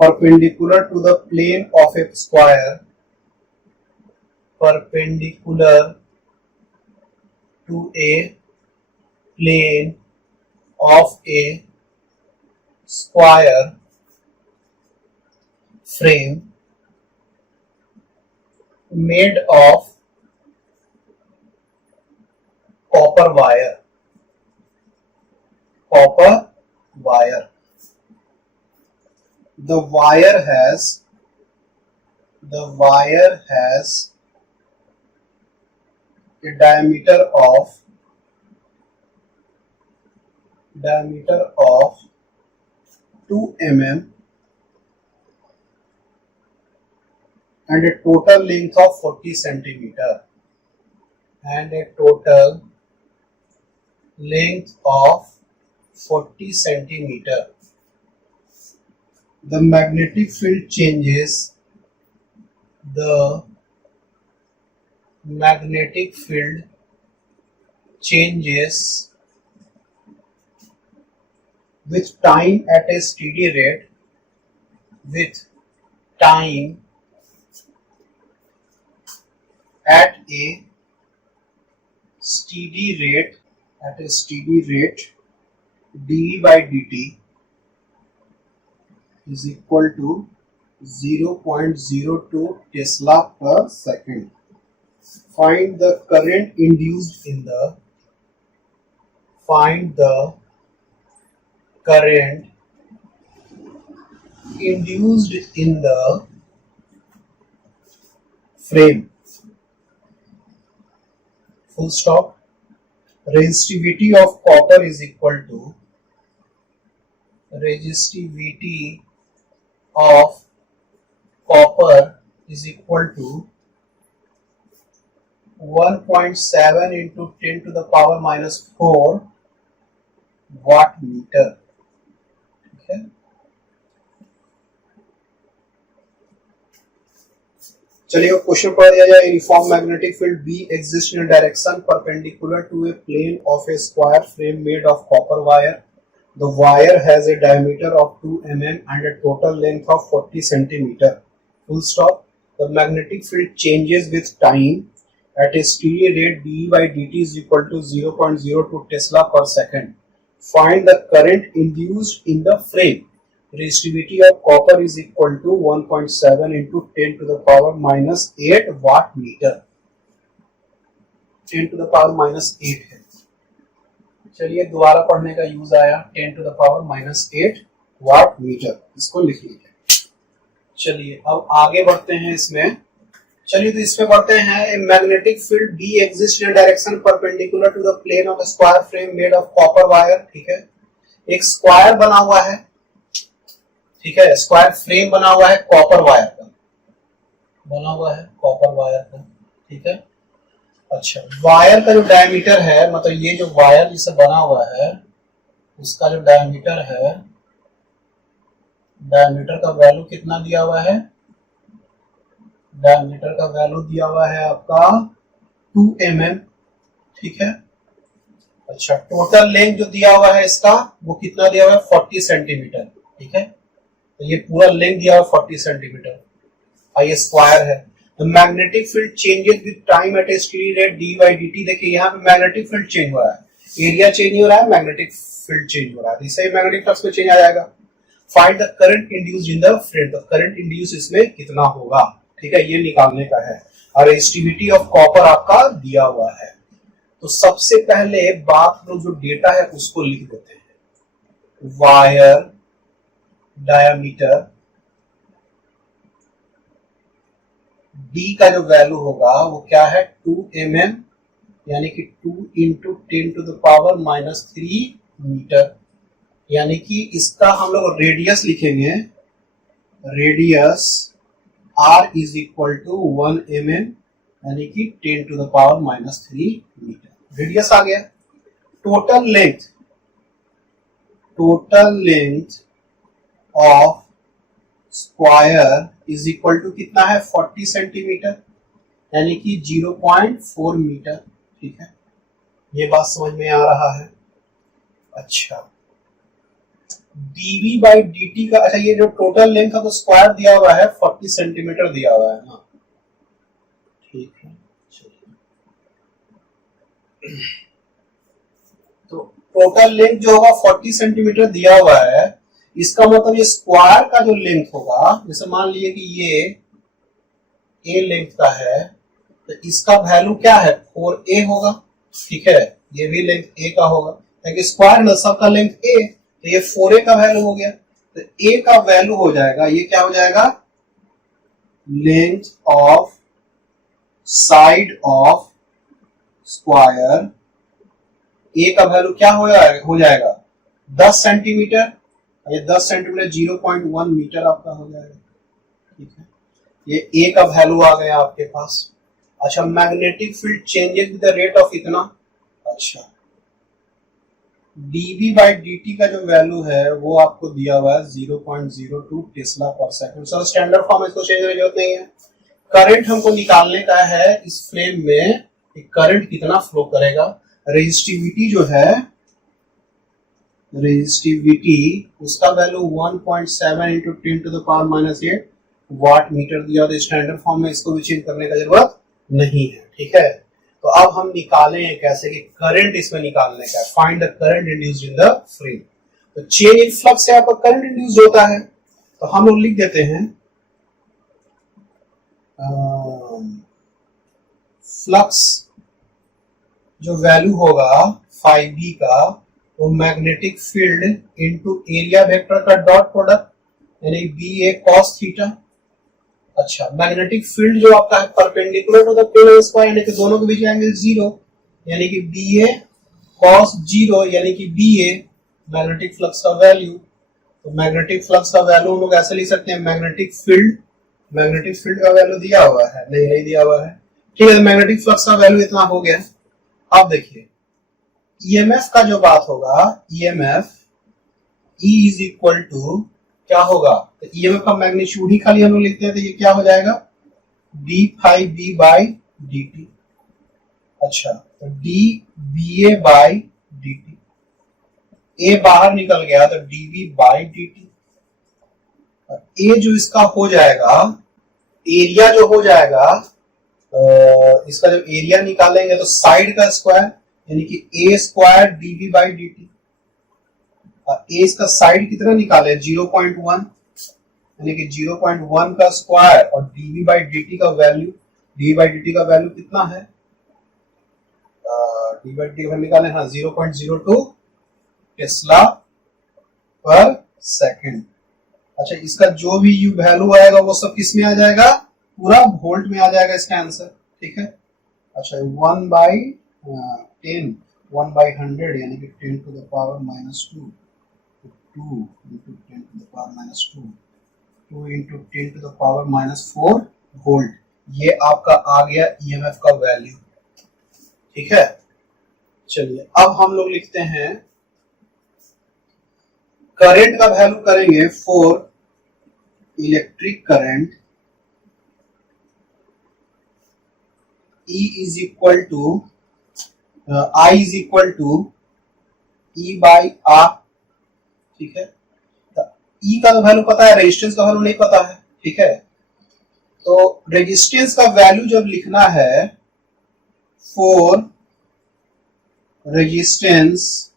perpendicular to the plane of a square, perpendicular to a plane of a square frame made of copper wire. The wire has a diameter of 2 mm and a total length of 40 centimeter and a total length of 40 centimeter. The magnetic field changes. The magnetic field changes with time at a steady rate. With time at a steady rate, dE by dt is equal to 0.02 Tesla per second. Find the current induced in the frame. Full stop. resistivity of copper is equal to resistivity of copper is equal to 1.7 into 10 to the power minus 4 watt metre. ठीक है, चलिए question पढ़ दिया जाए। Uniform magnetic field B exist in direction perpendicular to a plane of a square frame made of copper wire. The wire has a diameter of 2 mm and a total length of 40 centimeter. Full stop. The magnetic field changes with time at a steady rate dE by dt is equal to 0.02 Tesla per second. Find the current induced in the frame. Resistivity of copper is equal to 1.7 into 10 to the power minus 8 watt meter. 10 to the power minus 8 है। चलिए दोबारा पढ़ने का use आया, 10 to the power minus 8 watt metre, इसको लिख लीजिए। चलिए अब आगे बढ़ते हैं इसमें। चलिए तो इसमें बढ़ते हैं। Magnetic field B exist in direction perpendicular to the plane of square frame made of copper wire. ठीक है, एक स्क्वायर बना हुआ है। ठीक है, स्क्वायर फ्रेम बना हुआ है कॉपर वायर का, बना हुआ है कॉपर वायर का। ठीक है, अच्छा वायर का जो डायमीटर है, मतलब ये जो वायर जिसे बना हुआ है उसका जो डायमीटर है, डायमीटर का वैल्यू कितना दिया हुआ है? डायमीटर का वैल्यू दिया हुआ है आपका 2 mm। ठीक है, अच्छा टोटल लेंथ जो दिया हुआ है इसका वो कितना दिया हुआ है? 40 सेंटीमीटर। ठीक है, तो ये पूरा लेंथ दिया हुआ 40 सेंटीमीटर और ये स्क्वायर है। तो magnetic field changes with time at a steady rate D by D T. देखिए यहाँ पे मैग्नेटिक फील्ड चेंज हो रहा है, एरिया चेंज हो रहा है, मैग्नेटिक फील्ड चेंज हो रहा है, इससे मैग्नेटिक फ्लक्स में चेंज आ जाएगा। Find the current induced in the frame. तो करंट इंड्यूस इसमें कितना होगा? ठीक है, ये निकालने का है। और रेजिस्टिविटी ऑफ कॉपर आपका दिया हुआ है। तो सबसे पहले बात हम जो डेटा है उसको लिख देते हैं। वायर डायमीटर डी का जो वैल्यू होगा वो क्या है? 2 mm, यानी कि 2 into 10 to the power minus 3 metre. यानी कि इसका हम लोग रेडियस लिखेंगे। Radius r is equal to 1 mm, यानी कि 10 to the power minus 3 metre. Radius आ गया। Total length of square is equal to कितना है? 40 सेंटीमीटर, यानी कि 0.4 मीटर। ठीक है, ये बात समझ में आ रहा है। अच्छा dv बाई dt का, अच्छा ये जो टोटल लेंथ का तो स्क्वायर दिया हुआ है 40 सेंटीमीटर दिया हुआ है ना। ठीक है, तो टोटल लेंथ जो होगा 40 सेंटीमीटर दिया हुआ है। इसका मतलब ये स्क्वायर का जो लेंथ होगा, जैसे मान लीजिए कि ये a लेंथ का है तो इसका वैल्यू क्या है? 4a होगा। ठीक है, ये भी लेंथ a का होगा, क्योंकि स्क्वायर में सबका लेंथ a, तो ये 4a का वैल्यू हो गया। तो a का वैल्यू हो जाएगा, ये क्या हो जाएगा? Length of side of square. a का वैल्यू क्या हो जाएगा? 10 सेंटीमीटर। ये 10 सेंटीमीटर 0.1 मीटर आपका हो जाएगा। ठीक है, ये a का वैल्यू आ गया आपके पास। अच्छा magnetic field changes with the rate of इतना। अच्छा dv बाई dt का जो वैल्यू है वो आपको दिया हुआ है 0.02 टेस्ला पर सेकंड। सर स्टैंडर्ड फॉर्म इसको चेंज करने की जरूरत नहीं है। करंट हमको निकालने का है इस फ्रेम में, करंट कितना फ्लो करेगा। रेजिस्टिविटी जो है, रेजिस्टिविटी उसका value 1.7 into 10 to the power minus 8 watt metre दिया। तो स्टैंडर्ड फॉर्म में इसको भी चेंज करने का जरूरत नहीं है। ठीक है, तो अब हम निकालें कैसे कि करंट इसमें निकालने का। Find the current induced in the frame. तो चेंज इन फ्लक्स से आपका करंट इंड्यूस होता है, तो हम लोग लिख देते हैं फ्लक्स जो वैल्यू होगा 5b का वो magnetic field into area vector का डॉट प्रोडक्ट, यानी बी ए कॉस थीटा। अच्छा मैग्नेटिक फील्ड जो आपका है perpendicular to the plane of square, यानी कि दोनों के बीच एंगल 0, यानी कि बी ए cos 0 यानी कि BA मैग्नेटिक फ्लक्स का वैल्यू। तो मैग्नेटिक फ्लक्स का वैल्यू हम लोग ऐसे लिख सकते हैं, मैग्नेटिक फील्ड का वैल्यू दिया हुआ है, नहीं दिया हुआ है, ठीक है। तो मैग्नेटिक फ्लक्स का वैल्यू इतना हो गया। अब देखिए ईएमएफ का जो बात होगा, EMF E is equal to क्या होगा, तो ईएमएफ का मैग्नीट्यूड ही खाली हम लोग लिखते हैं, तो ये क्या हो जाएगा d phi B by D t. अच्छा, तो d B A by D t, A बाहर निकल गया तो d B by D t. A जो इसका हो जाएगा, एरिया जो हो जाएगा, इसका जब एरिया निकालेंगे तो साइड का स्क्वायर यानी कि A square d B by D t. A इसका साइड कितना निकाले 0.1 यानी कि 0.1 का स्क्वायर, और डीबी बाई डी का वैल्यू, डी बाई डी का वैल्यू कितना है, डी बाई डी का वैल्यू निकाले, हाँ 0.02 टेस्ला पर सेकंड। अच्छा, इसका जो भी यू वैल्यू आएगा वो सब किस में आ जाएगा, पूरा वोल्ट में आ जाएगा इसका आंसर, ठीक है। अच्छा, 1/10 1/100 यानी कि 10 to the power -2, 2 into 10 to the power -2, 2 into 10 to the power -4 volt. ये आपका आ गया ईएमएफ का वैल्यू, ठीक है। चलिए अब हम लोग लिखते हैं करंट का वैल्यू करेंगे for electric current. E is equal to I is equal to E by R, ठीक है। तो E का तो वैल्यू पता है, रेजिस्टेंस का वैल्यू नहीं पता है, ठीक है। तो रेजिस्टेंस का वैल्यू जब लिखना है, for resistance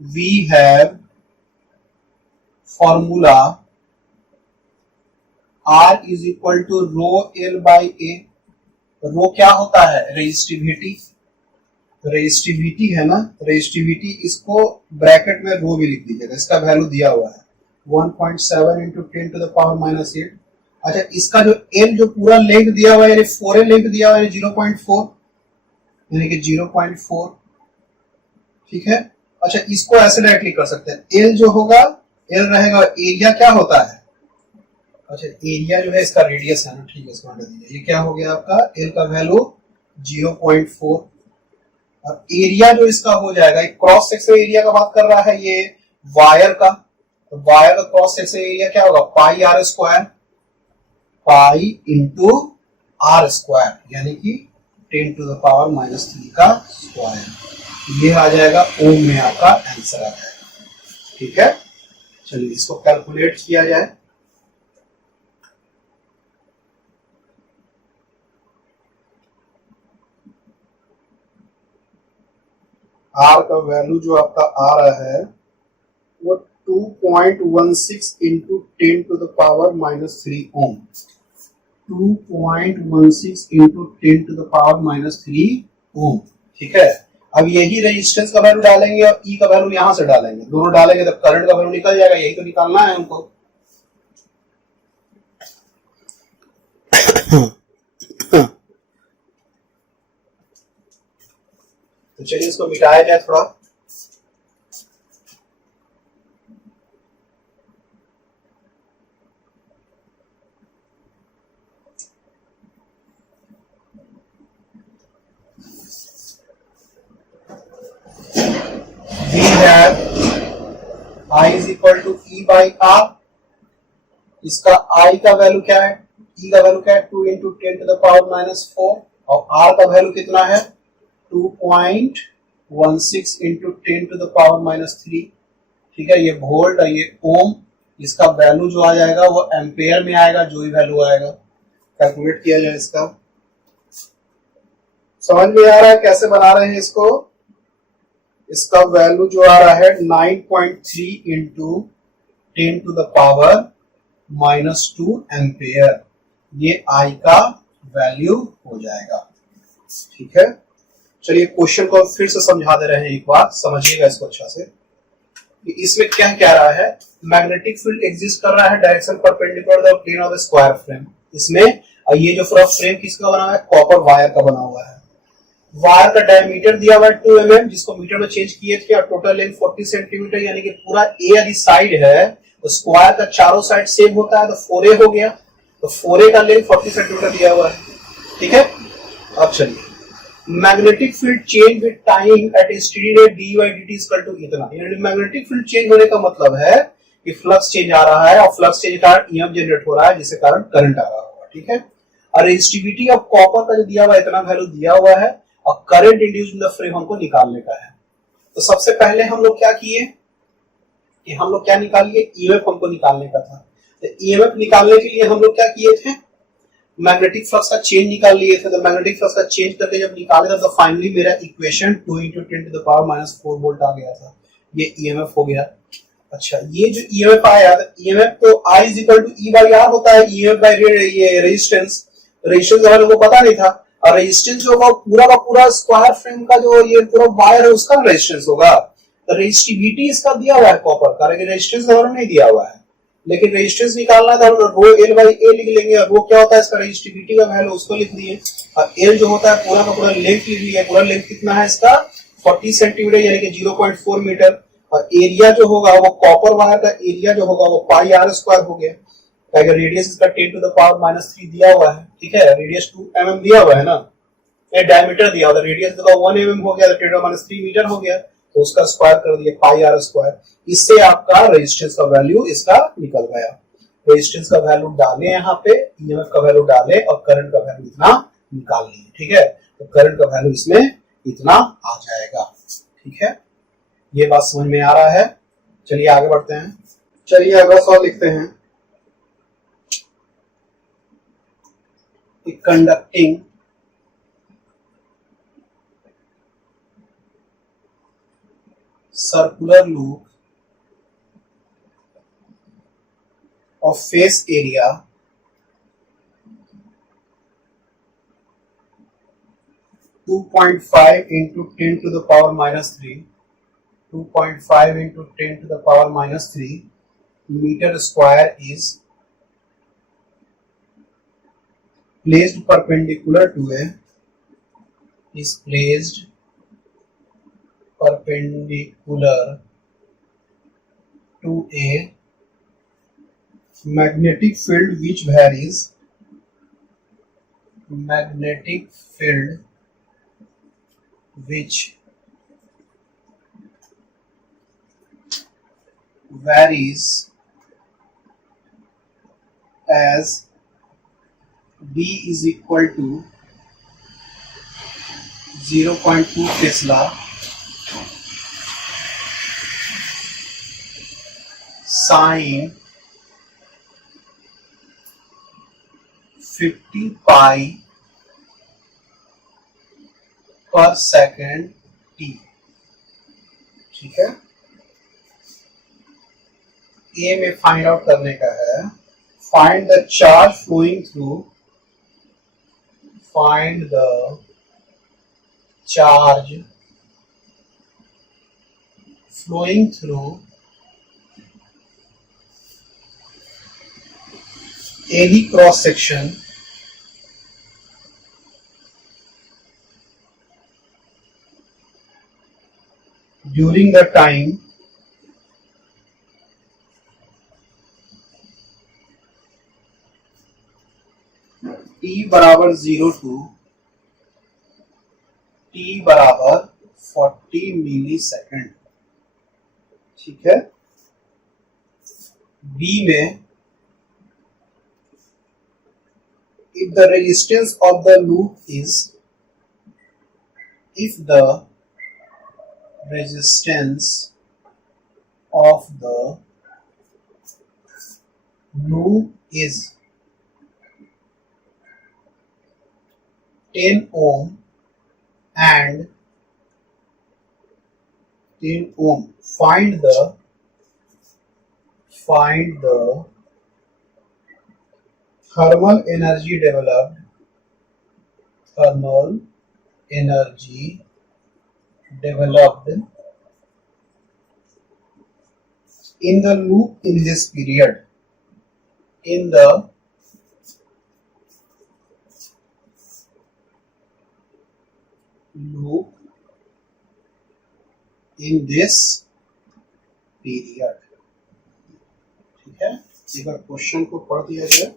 we have formula R is equal to rho L by A। Rho क्या होता है, रेजिस्टिविटी, रेजिस्टिविटी है ना, रेजिस्टिविटी, इसको ब्रैकेट में रो भी लिख दीजिएगा, इसका वैल्यू दिया हुआ है 1.7 into 10 to the power -8। अच्छा, इसका जो L जो पूरा लेंथ दिया हुआ है, यानी 4A लेंथ दिया हुआ है 0.4 यानी कि 0.4, ठीक है। अच्छा, इसको ऐसे डायरेक्टली कर सकते हैं, L जो होगा, L रहेगा, एरिया क्या होता है, अच्छा एरिया जो है इसका रेडियस है ना, ठीक है, इसको हटा दीजिए। ये क्या हो गया आपका, L का वैल्यू 0.4, और एरिया जो इसका हो जाएगा, क्रॉस सेक्शन एरिया का बात कर रहा है ये वायर का, तो वायर का क्रॉस सेक्शन एरिया क्या होगा, pi are square, pi into r square यानी कि 10 to the power -3 का स्क्वायर। ये आ जाएगा ओम में, आपका आंसर आ जाएगा, ठीक है। चलिए इसको कैलकुलेट किया जाए। आर का वैल्यू जो आपका आ रहा है वो 2.16 into 10 to the power -3 ohm, 2.16 into 10 to the power -3 ohm, ठीक है। अब यही रेजिस्टेंस का वैल्यू डालेंगे और ई का वैल्यू यहां से डालेंगे, दोनों डालेंगे तो करंट का वैल्यू निकल जाएगा, यही तो निकालना है हमको। तो चलिए इसको मिटाया जाए थोड़ा। We have I is equal to E by R। इसका I का वैल्यू क्या है, E का वैल्यू क्या है 2 into 10 to the power -4, और R का वैल्यू कितना है 2.16 into 10 to the power -3, ठीक है। ये वोल्ट है, ये ओम, इसका वैल्यू जो आ जाएगा वो एम्पेयर में आएगा, जो भी वैल्यू आएगा। कैलकुलेट किया जाए इसका, समझ में आ रहा है कैसे बना रहे हैं इसको। इसका वैल्यू जो आ रहा है 9.3 into 10 to the power -2 ampere, ये आई का वैल्यू हो जाएगा, ठीक है। चलिए क्वेश्चन को फिर से समझा दे रहे हैं, एक बार समझिएगा इसको अच्छा से कि इसमें क्या कह रहा है। मैग्नेटिक फील्ड एग्जिस्ट कर रहा है direction perpendicular the plane of the square frame. इसमें ये जो पूरा फ्रेम किसका बना है, कॉपर वायर का बना हुआ है। वायर का डायमीटर दिया हुआ है 2 mm, जिसको मीटर में चेंज किए थे, और टोटल लेंथ 40 सेंटीमीटर, यानी कि पूरा ए वाली साइड है तो स्क्वायर का चारों साइड सेम होता है, तो 4a हो गया। तो 4a का लेंथ 40 सेंटीमीटर दिया हुआ है, ठीक है। अब चलिए, magnetic field change with time at steady rate dy dt equal to इतना, यानी मैग्नेटिक फील्ड चेंज होने का मतलब है कि फ्लक्स चेंज आ रहा है, और फ्लक्स चेंज के कारण ईएमएफ जनरेट हो रहा है, जिसके कारण करंट आ रहा होगा, ठीक है। और रेजिस्टिविटी ऑफ कॉपर का जो दिया हुआ है इतना वैल्यू दिया हुआ है, और current induced in the frame हमको निकालने का है। तो सबसे पहले हम लोग क्या किए कि हम लोग क्या निकालिए, ईएमएफ हमको निकालने का था। तो ईएमएफ निकालने के लिए हम लोग क्या किए थे, मैग्नेटिक फ्लक्स का चेंज निकाल लिए थे। तो मैग्नेटिक फ्लक्स का चेंज करके जब निकाले था तो फाइनली मेरा इक्वेशन 2 × 10⁻⁴ वोल्ट आ गया था, ये ईएमएफ हो गया। अच्छा, ये जो ईएमएफ आया, ईएमएफ तो I = E/R होता है, ईएमएफ बाय ये रेजिस्टेंस का लोगों को पता नहीं था। और रेजिस्टेंस जो होगा पूरा का पूरा स्क्वायर फ्रेम का जो ये पूरा वायर है उसका रेजिस्टेंस होगा। तो रेजिस्टिविटी इसका दिया हुआ है कॉपर का, लेकिन रेजिस्टेंस हमारा नहीं दिया हुआ है। लेकिन रेजिस्टेंस निकालना था, हम रो L/A लिख लेंगे, और रो क्या होता है इसका, रेजिस्टिविटी का वैल्यू उसको लिख दिए, और L जो होता है पूरा का पूरा लेंथ लिख लिया। पूरा लेंथ कितना है इसका 40 सेंटीमीटर, यानी कि 0.4 मीटर। और एरिया जो होगा वो कॉपर वायर का एरिया जो होगा वो πr² हो गया। रेडियस इसका 10⁻³ दिया हुआ है, ठीक है। रेडियस 2 mm दिया हुआ है ना, ये डायमीटर दिया हुआ है, रेडियस इसका 1 mm हो गया, तो 10⁻³ मीटर हो गया, तो उसका स्क्वायर कर दिया πr²। इससे आपका रेजिस्टेंस का वैल्यू इसका निकल गया। रेजिस्टेंस का वैल्यू डालें यहाँ पे, ईएमएफ का वैल्यू डालें, और करंट का वैल्यू इतना निकाल लिए, ठीक है। तो करंट का वैल्यू इसमें इतना आ जाएगा, ठीक है। ये बात समझ में आ रहा है। चलिए आगे बढ़ते हैं। चलिए अगला सवाल लिखते हैं। Conducting circular loop of face area (2.5 × 10⁻³ 2.5 × 10⁻³ meter square is placed perpendicular to a magnetic field which varies as B is equal to 0.2 Tesla sin 50 pi per second t, ठीक है। ए में फाइंड आउट करने का है, find the charge flowing through any cross section during the time t बराबर 0 to t बराबर 40 मिली second, ठीक है। बी में if the resistance of the loop is 10 ohm and 10 ohm, find the thermal energy developed in the loop in this period, loop in this period. ठीक है, एक बार question को पढ़ दिया जाए।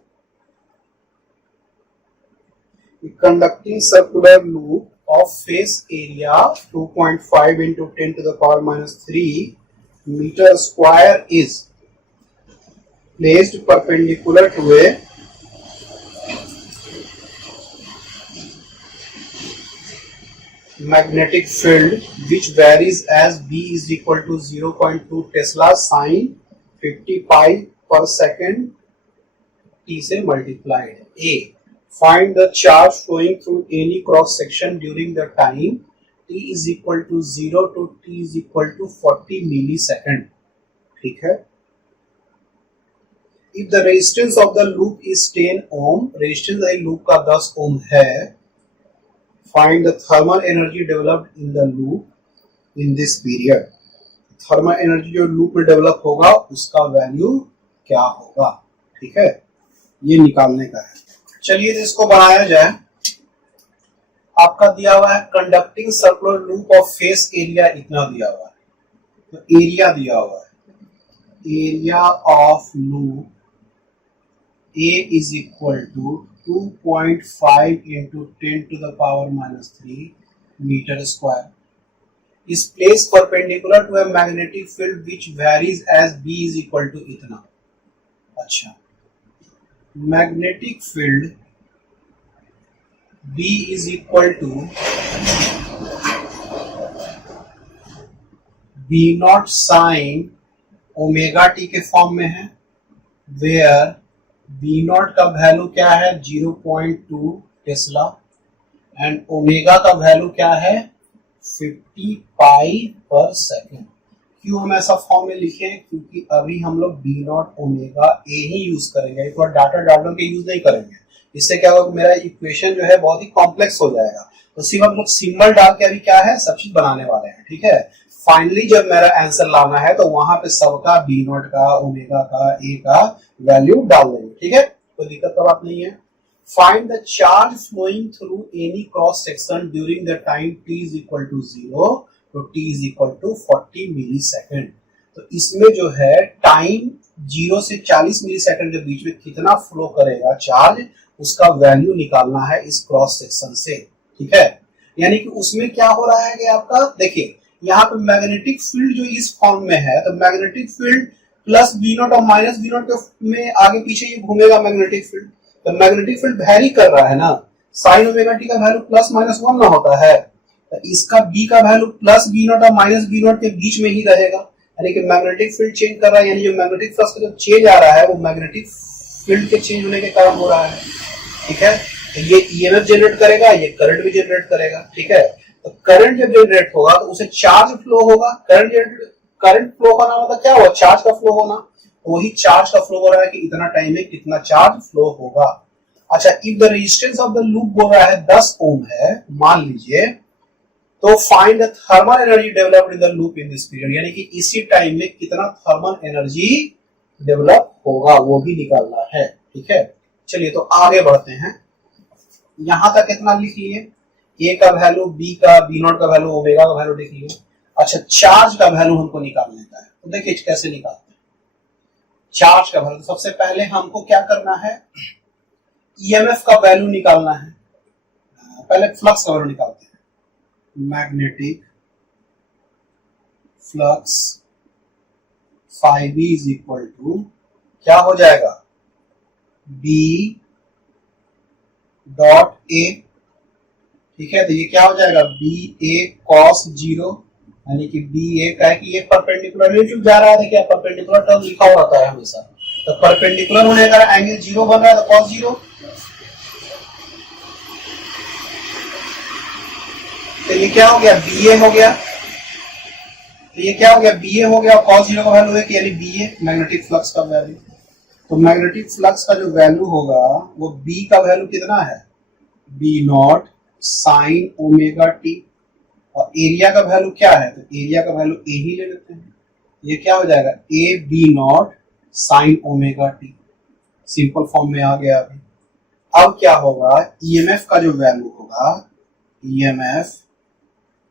Conducting circular loop of face area 2.5 into 10 to the power minus 3 meter square is placed perpendicular to a magnetic field which varies as B is equal to 0.2 Tesla sine 50 pi per second t से multiplied. A. Find the charge flowing through any cross section during the time t is equal to 0 to t is equal to 40 millisecond. ठीक है। If the resistance of the loop is 10 ohm, resistance of loop का 10 ohm है, find the thermal energy developed in the loop in this period. Thermal energy जो loop में develop होगा उसका value क्या होगा। ठीक है, ये निकालने का है। चलिए इसको बनाया जाए। आपका दिया हुआ है conducting circular loop of face area इतना दिया हुआ है, तो एरिया दिया हुआ है, area of loop A is equal to 2.5 into 10 to the power minus 3 metre square is place perpendicular to a magnetic field which varies as B is equal to इतना। अच्छा, magnetic field B is equal to B naught sine omega T के form में है, where B not का value क्या है 0.2 Tesla and omega का value क्या है 50 पाई पर सेकेंड। क्यों हम ऐसा फॉर्म में लिखे, क्योंकि अभी हम लोग बी नॉट ओमेगा ए ही यूज करेंगे, एक बार डाटा डाल के यूज नहीं करेंगे। इससे क्या होगा, मेरा इक्वेशन जो है बहुत ही कॉम्प्लेक्स हो जाएगा। तो सिर्फ हम लोग सिंबल डाल के अभी क्या है सब चीज बनाने वाले हैं। ठीक है, फाइनली जब मेरा आंसर लाना है तो वहां पे सबका बी नॉट का ओमेगा का ए का वैल्यू डाल देंगे। ठीक है, कोई दिक्कत का बात नहीं है। Find the charge flowing through any cross section during the time t is equal to 0 to t is equal to 40 millisecond. तो इसमें जो है टाइम 0 से 40 मिली सेकेंड के बीच में कितना फ्लो करेगा चार्ज, उसका वैल्यू निकालना है इस क्रॉस सेक्शन से। ठीक है, यानी कि उसमें क्या हो रहा है कि आपका देखिए यहाँ पे मैग्नेटिक फील्ड जो इस फॉर्म में है, तो magnetic field plus B naught और माइनस बी नॉट में आगे पीछे ये घूमेगा मैग्नेटिक फील्ड। तो मैग्नेटिक फील्ड वेरी कर रहा है ना, साइन ओमेगा टी का वैल्यू प्लस माइनस 1 ना होता है, तो इसका B का वैल्यू प्लस बी नॉट और माइनस बी नॉट के बीच में ही रहेगा। यानी कि मैग्नेटिक फील्ड चेंज कर रहा है, यानी जो मैग्नेटिक फ्लक्स का जो चेंज आ रहा है वो मैग्नेटिक फील्ड के चेंज होने के कारण हो रहा है। ठीक है, तो ये ईएमएफ जनरेट करेगा, ये करंट भी जनरेट करेगा। ठीक है, तो करंट जब जनरेट होगा तो उसे चार्ज फ्लो होगा। करंट फ्लो होना मतलब क्या हुआ, चार्ज का फ्लो होना। वही चार्ज का फ्लो हो रहा है कि इतना टाइम में कितना चार्ज फ्लो होगा। अच्छा, if the resistance of the loop बोल रहा है 10 ओम है मान लीजिए, तो find the thermal energy developed in the loop in this period, यानी कि इसी टाइम में कितना थर्मल एनर्जी डेवलप होगा वो भी निकालना है। ठीक है, चलिए तो आगे बढ़ते हैं। यहां तक कितना लिख लिए, ए का वैल्यू, बी का, बी नॉट का वैल्यू, ओमेगा का वैल्यू लिख लिए। अच्छा, चार्ज का वैल्यू हमको निकालने का है, तो देखिए कैसे निकालते हैं चार्ज का वैल्यू। सबसे पहले हमको क्या करना है, ईएमएफ का वैल्यू निकालना है। पहले फ्लक्स का वैल्यू निकालते हैं। Magnetic flux phi B is equal to क्या हो जाएगा, बी डॉट ए। ठीक है, तो ये क्या हो जाएगा, बी ए कॉस 0, यानी कि बी ए का है कि ये परपेंडिकुलर नहीं जा रहा है। देखिए परपेंडिकुलर टर्म लिखा हुआ होता है हमेशा, तो परपेंडिकुलर होने का एंगल 0 बन रहा है, तो कॉस 0। तो ये क्या हो गया, बी ए हो गया। तो ये क्या हो गया, बी ए हो गया, कॉस 0 का वैल्यू है कि यानी बी ए मैग्नेटिक फ्लक्स का वैल्यू। तो मैग्नेटिक फ्लक्स का जो वैल्यू होगा वो बी का वैल्यू कितना है, B naught sine omega T, और एरिया का वैल्यू क्या है, तो एरिया का वैल्यू ए ही ले लेते हैं। ये क्या हो जाएगा, A B naught sine omega T, simple form में आ गया अभी। अब क्या होगा, ईएमएफ का जो वैल्यू होगा, EMF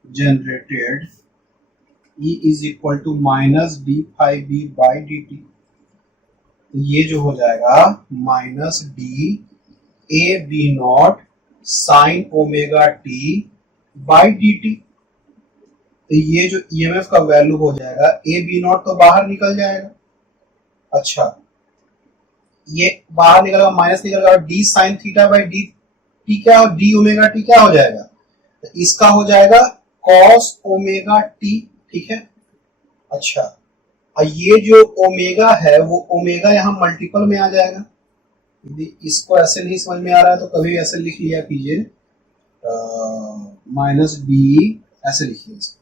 generated E is equal to minus D phi B by D T, तो ये जो हो जाएगा minus D A B naught sine omega T by D T. तो ये जो ईएमएफ का वैल्यू हो जाएगा ए बी नॉट तो बाहर निकल जाएगा, अच्छा ये बाहर निकलेगा माइनस निकलेगा, D sine theta by D T क्या, डी ओमेगा टी क्या हो जाएगा, तो इसका हो जाएगा कॉस ओमेगा टी, ठीक है। अच्छा और ये जो ओमेगा है वो ओमेगा यहाँ मल्टीपल में आ जाएगा, यदि इसको ऐसे नहीं समझ में आ रहा है तो कभी ऐसे लिख लिया कीजिए, माइनस डी ऐसे लिखिए इसको,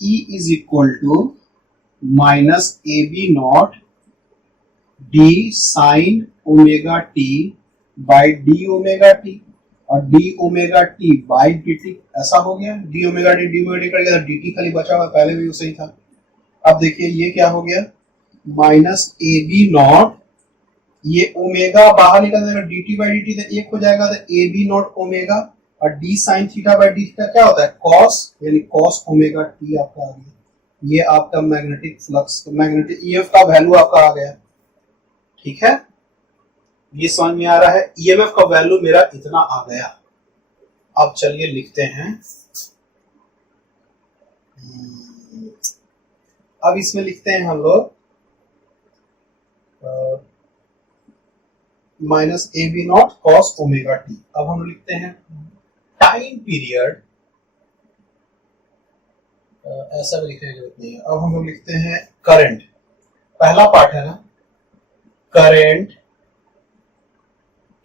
E is equal to minus A B naught d sine omega T by D omega T, और d omega T by D T, ऐसा हो गया। डी ओमेगा टी कट गया, डी टी खाली बचा हुआ, पहले भी उसे ही था। अब देखिए ये क्या हो गया, माइनस ए बी नॉट, ये ओमेगा बाहर निकल जाएगा, D T by D T तो एक हो जाएगा, तो ए बी नॉट ओमेगा और D sine theta by D theta क्या होता है कॉस, यानी कॉस ओमेगा टी आपका आ गया। ये आपका मैग्नेटिक फ्लक्स, मैग्नेटिक ईएमएफ का वैल्यू आपका आ गया, ठीक है। ये समझ में आ रहा है, ईएमएफ का वैल्यू मेरा इतना आ गया। अब चलिए लिखते हैं, अब इसमें लिखते हैं हम लोग minus A B naught cos omega T. अब हम लिखते हैं टाइम पीरियड, ऐसा भी लिखने की जरूरत नहीं है। अब हम लोग लिखते हैं करंट, पहला पार्ट है ना, current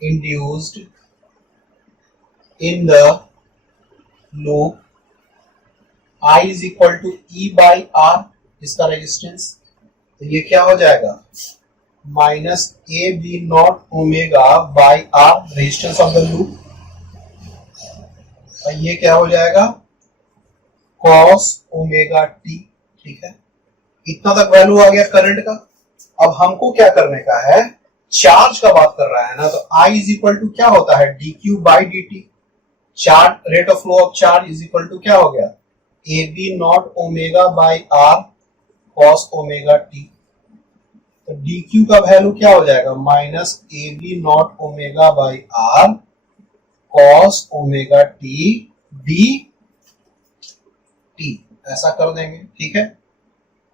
induced in the loop I is equal to E by R, इसका रेजिस्टेंस, तो ये क्या हो जाएगा minus A B naught omega by R resistance of the loop, और ये क्या हो जाएगा कॉस ओमेगा टी, ठीक है। इतना तक वैल्यू आ गया करंट का। अब हमको क्या करने का है, चार्ज का बात कर रहा है ना, तो I इज इक्वल टू क्या होता है D Q by D T, charge rate of flow of charge is equal to क्या हो गया A B naught omega by R cos omega T, तो डी क्यू का वैल्यू क्या हो जाएगा minus A B naught omega by R cos omega T D T, ऐसा कर देंगे, ठीक है।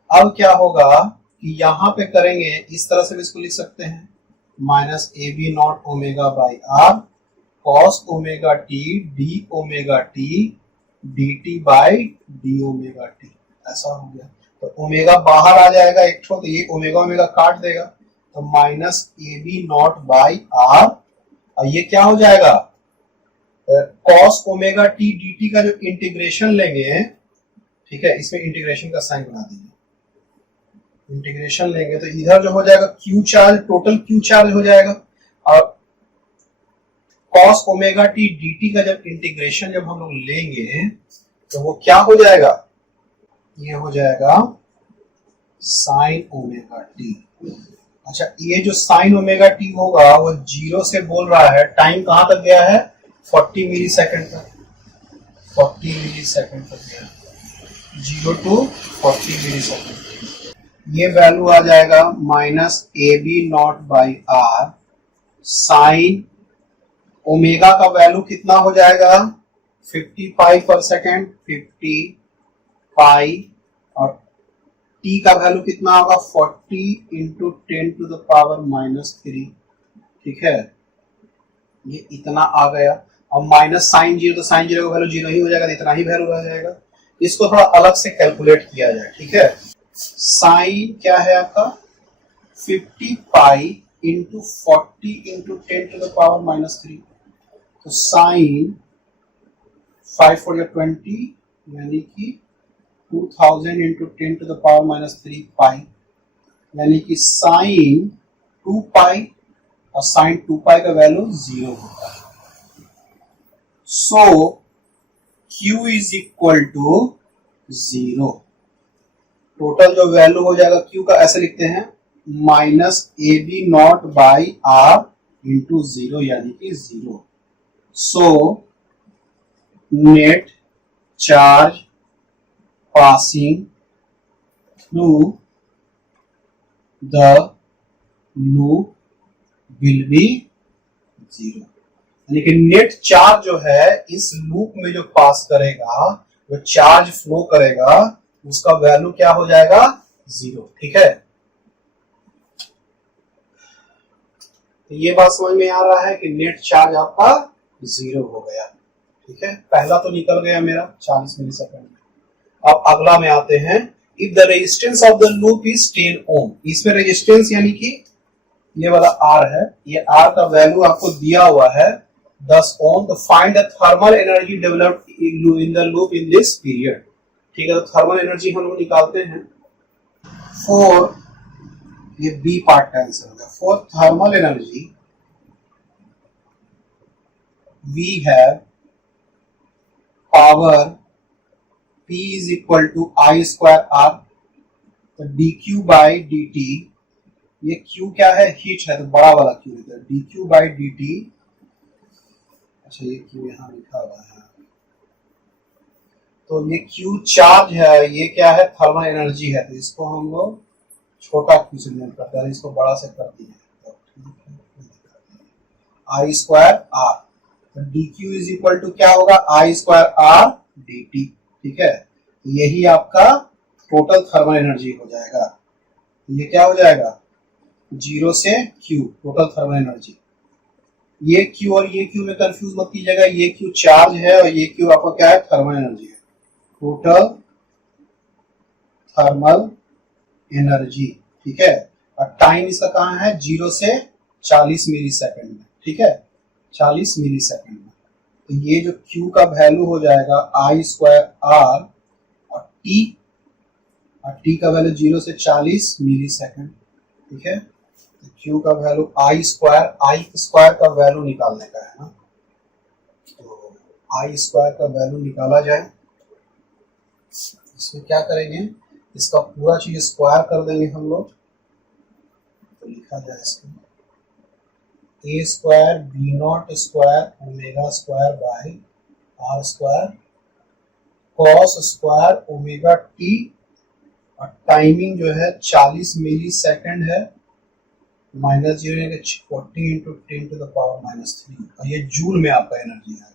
अब क्या होगा कि यहां पे करेंगे, इस तरह से भी इसको लिख सकते हैं minus A B naught omega by R cos omega T D omega T D T by D omega T, ऐसा हो गया। तो ओमेगा बाहर आ जाएगा एक ठो, तो ये ओमेगा ओमेगा काट देगा, तो minus A B naught by R, और ये क्या हो जाएगा cos omega T D T का जो इंटीग्रेशन लेंगे, ठीक है, इसमें इंटीग्रेशन का साइन बना दीजिए, इंटीग्रेशन लेंगे तो इधर जो हो जाएगा Q charge, total Q charge हो जाएगा, और cos omega T D T का जब इंटीग्रेशन जब हम लोग लेंगे तो वो क्या हो जाएगा, ये हो जाएगा साइन ओमेगा टी। अच्छा ये जो साइन ओमेगा टी होगा वो जीरो से बोल रहा है, टाइम कहां तक गया है 40 मिली सेकेंड तक, 40 मिली सेकेंड तक गया, 0 to 40 मिली सेकेंड। ये वैल्यू आ जाएगा minus A B naught by R sine omega का वैल्यू कितना हो जाएगा 55 पर सेकेंड, 50 पाई, और टी का वैल्यू कितना होगा 40 इंटू 10 टू द पावर -3, ठीक है। ये इतना आ गया, और माइनस साइन जीरो, तो साइन जीरो का वैल्यू जीरो ही हो जाएगा, इतना ही वैल्यू रह जाएगा। इसको थोड़ा अलग से कैलकुलेट किया जाए, ठीक है। साइन क्या है आपका 50 pi into 40 into 10 to the power -3, तो साइन 5 4 20 यानी कि 2000 into 10 to the power -3 pi, यानी कि साइन 2 पाई, और साइन 2 पाई का वैल्यू 0 होता है। So Q is equal to 0, total जो वैल्यू हो जाएगा Q का ऐसे लिखते हैं minus A B naught by R into 0 यानी कि 0। So net charge passing through the loop will be zero. यानी कि नेट चार्ज जो है इस लूप में जो पास करेगा, जो चार्ज फ्लो करेगा, उसका वैल्यू क्या हो जाएगा? जीरो। ठीक है, तो ये बात समझ में आ रहा है कि नेट चार्ज आपका जीरो हो गया। ठीक है, पहला तो निकल गया मेरा 40 मिली सेकेंड में। अब अगला में आते हैं, if the resistance of the loop is 10 ओम। इसमें रेजिस्टेंस यानी कि ये वाला आर है, ये आर का वैल्यू आपको दिया हुआ है 10 ओम। तो find the thermal energy developed in the loop in this period. ठीक है, तो थर्मल एनर्जी हम लोग निकालते हैं। फॉर, ये बी पार्ट का आंसर होगा, for thermal energy we have power P is equal to I square R। तो dq by dt, ये q क्या है? हीट है, तो बड़ा वाला q है, dq by dt। अच्छा, ये q यहाँ लिखा हुआ है, तो ये q चार्ज है, ये क्या है? थर्मल एनर्जी है। तो इसको हम लोग छोटा q से डिनोट करते हैं, इसको बड़ा से कर दिए, तो I स्क्वायर R। तो dq इज इक्वल टू क्या होगा? I square R dt। ठीक है, यही आपका टोटल थर्मल एनर्जी हो जाएगा। ये क्या हो जाएगा? जीरो से Q, टोटल थर्मल एनर्जी। ये Q और ये Q में कंफ्यूज मत कीजिएगा, ये Q चार्ज है और ये Q आपका क्या है? थर्मल एनर्जी है, टोटल थर्मल एनर्जी। ठीक है, और टाइम इसका कहाँ है? 0 से 40 मिली सेकेंड में। ठीक है, 40 मिली सेकेंड में। तो ये जो Q का वैल्यू हो जाएगा I स्क्वायर R, और T का वैल्यू 0 से 40 मिली सेकेंड। ठीक है, तो Q का वैल्यू I स्क्वायर का वैल्यू निकालने का है ना, तो I स्क्वायर का वैल्यू निकाला जाए। इसमें क्या करेंगे? इसका पूरा चीज स्क्वायर कर देंगे हम लोग, तो लिखा जाए इसको A square B naught square omega square by R square cos square omega T, और टाइमिंग जो है 40 मिली सेकेंड है, minus 0 40 into 10 to the power -3, और ये जूल में आपका एनर्जी है।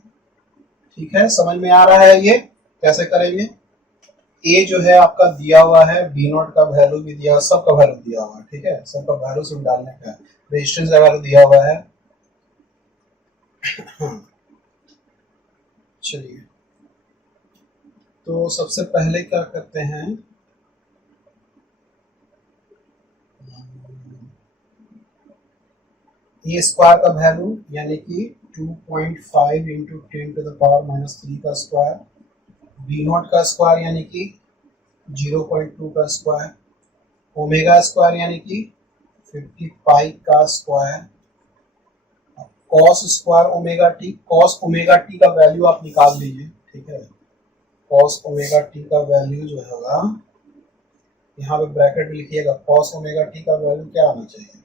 ठीक है, समझ में आ रहा है? ये कैसे करेंगे? ए जो है आपका दिया हुआ है, बी नॉट का वैल्यू भी दिया हुआ, सबका वैल्यू दिया हुआ है। ठीक है, सबका वैल्यू सिर्फ डालने का है, रेजिस्टेंस का वैल्यू दिया हुआ है। चलिए, तो सबसे पहले क्या करते हैं, ए स्क्वायर का वैल्यू यानी कि 2.5 इंटू 10 टू द पावर -3 का स्क्वायर, बी नॉट का स्क्वायर यानी कि 0.2 का स्क्वायर, ओमेगा स्क्वायर यानी कि 55 का square, cos square omega T. Cos omega T का वैल्यू आप निकाल लीजिए। ठीक है, कॉस ओमेगा टी का वैल्यू जो होगा, यहाँ पे ब्रैकेट में लिखिएगा, कॉस ओमेगा टी का वैल्यू क्या आना चाहिए?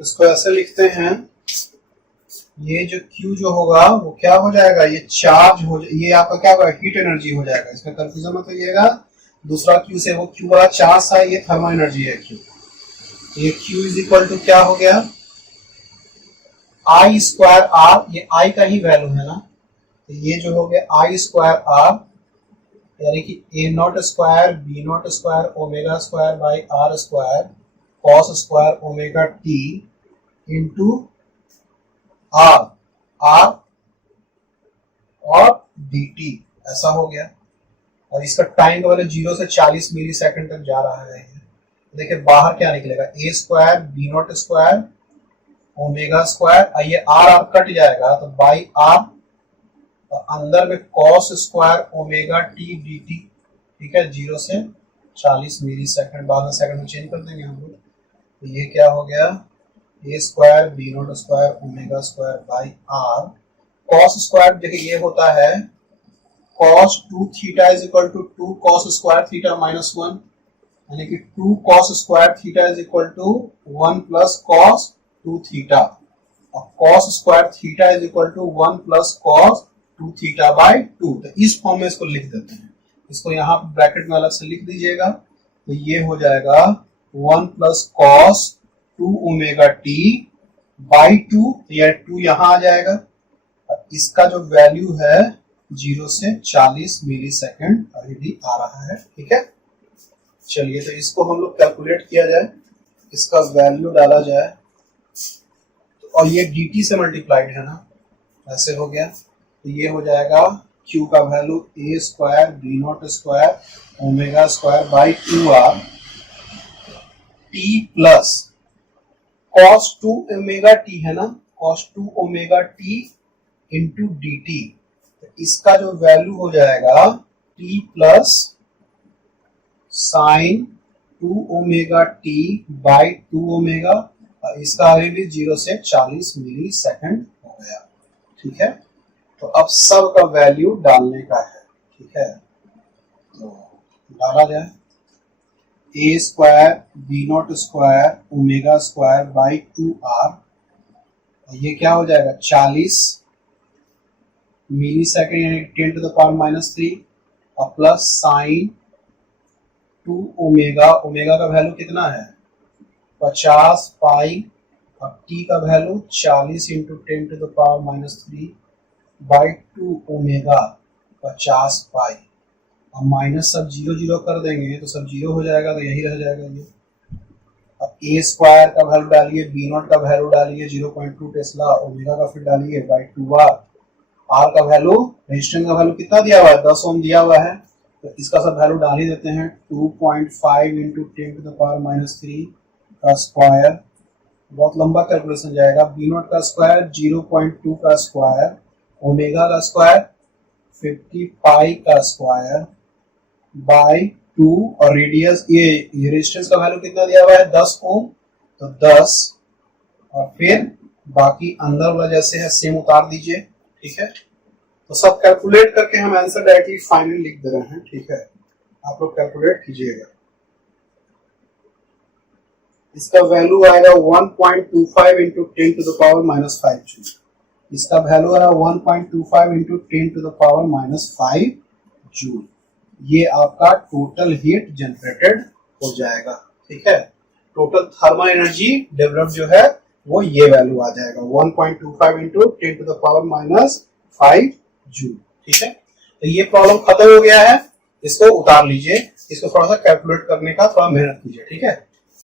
इसको ऐसे लिखते हैं, ये जो Q जो होगा वो क्या हो जाएगा? ये चार्ज हो, ये आपका क्या होगा? हीट एनर्जी हो जाएगा। इसमें कंफ्यूजन मत होइएगा, दूसरा Q से वो Q वाला चार्ज था, ये थर्मल एनर्जी है Q। ये Q इज इक्वल टू क्या हो गया? I स्क्वायर R, ये I का ही वैल्यू है ना, तो ये जो हो गया I स्क्वायर R, यानी कि A naught square B naught square omega square by R square cos square omega t into R और डी टी, ऐसा हो गया। और इसका टाइम का वैल्यू 0 से 40 मिली सेकेंड तक जा रहा है। देखिए बाहर क्या निकलेगा? A square B naught square omega square, ये आर कट जाएगा तो बाई आर, और अंदर में cos square omega T D T. ठीक है, 0 से 40 मिली सेकेंड, बाद में सेकंड में चेंज कर देंगे हम लोग। तो ये क्या हो गया? A square B naught square omega square by R cos square, देखिए ये होता है cos 2 theta is equal to 2 cos square theta minus 1, यानी कि 2 cos square theta is equal to 1 plus cos 2 theta, और cos square theta is equal to 1 plus cos 2 theta by 2। तो इस form में इसको लिख देते हैं, इसको यहाँ ब्रैकेट में अलग से लिख दीजिएगा। तो ये हो जाएगा 1 plus cos 2 omega T by 2, या 2 यहाँ आ जाएगा। इसका जो वैल्यू है 0 से 40 मिली सेकेंड अभी भी आ रहा है, ठीक है। चलिए तो इसको हम लोग कैलकुलेट किया जाए, इसका वैल्यू डाला जाए, और ये dt से मल्टीप्लाइड है ना, ऐसे हो गया। तो ये हो जाएगा q का value a square B naught square omega square by 2r t plus cos 2 omega t है ना, cos 2 omega t into D T. इसका जो वैल्यू हो जाएगा t plus sine 2 omega t by 2 omega, इसका अभी भी 0 से 40 मिली सेकेंड हो गया, ठीक है। तो अब सब का वैल्यू डालने का है, ठीक है। तो डाला जाए a square B naught square omega square by 2r, ये क्या हो जाएगा 40 मिली सेकेंड यानी 10 टू द पावर माइनस 3, और प्लस साइन 2 ओमेगा, ओमेगा का वैल्यू कितना है 50 पाई, और t का value 40 into 10 to the power minus 3 by 2 omega 50 pi, और माइनस सब 0 0 कर देंगे तो सब 0 हो जाएगा, तो यही रह जाएगा ये। अब a स्क्वायर का वैल्यू डालिए, b नॉट का वैल्यू डालिए 0.2 टेस्ला, ओमेगा का फिर डालिए बाई 2r, r का वैल्यू, रेजिस्टेंस का वैल्यू कितना दिया हुआ है 10 ओम दिया हुआ है, तो इसका सब वैल्यू डाल ही देते हैं 2.5 into 10 to the power minus 3 का स्क्वायर, बहुत लंबा कैलकुलेशन जाएगा, बी नॉट का स्क्वायर 0.2 का स्क्वायर, ओमेगा का स्क्वायर 50 पाई का स्क्वायर बाई 2, और रेडियस ये रेजिस्टेंस का वैल्यू कितना दिया हुआ है 10 ओम, तो 10, और फिर बाकी अंदर वाला जैसे है सेम उतार दीजिए, ठीक है। तो सब कैलकुलेट करके हम आंसर डायरेक्टली फाइनली लिख दे रहे हैं, ठीक है। आप लोग कैलकुलेट कीजिएगा, इसका वैल्यू आएगा 1.25 into 10 to the power minus 5 joule, इसका वैल्यू आएगा 1.25 into 10 to the power minus 5 joule. ये आपका टोटल हीट जनरेटेड हो जाएगा, ठीक है। टोटल थर्मल एनर्जी डेवलप जो है वो ये वैल्यू आ जाएगा 1.25 into 10 to the power minus 5 joule, ठीक है। तो ये प्रॉब्लम खत्म हो गया है, इसको उतार लीजिए, इसको थोड़ा सा कैलकुलेट करने का थोड़ा मेहनत कीजिए, ठीक है।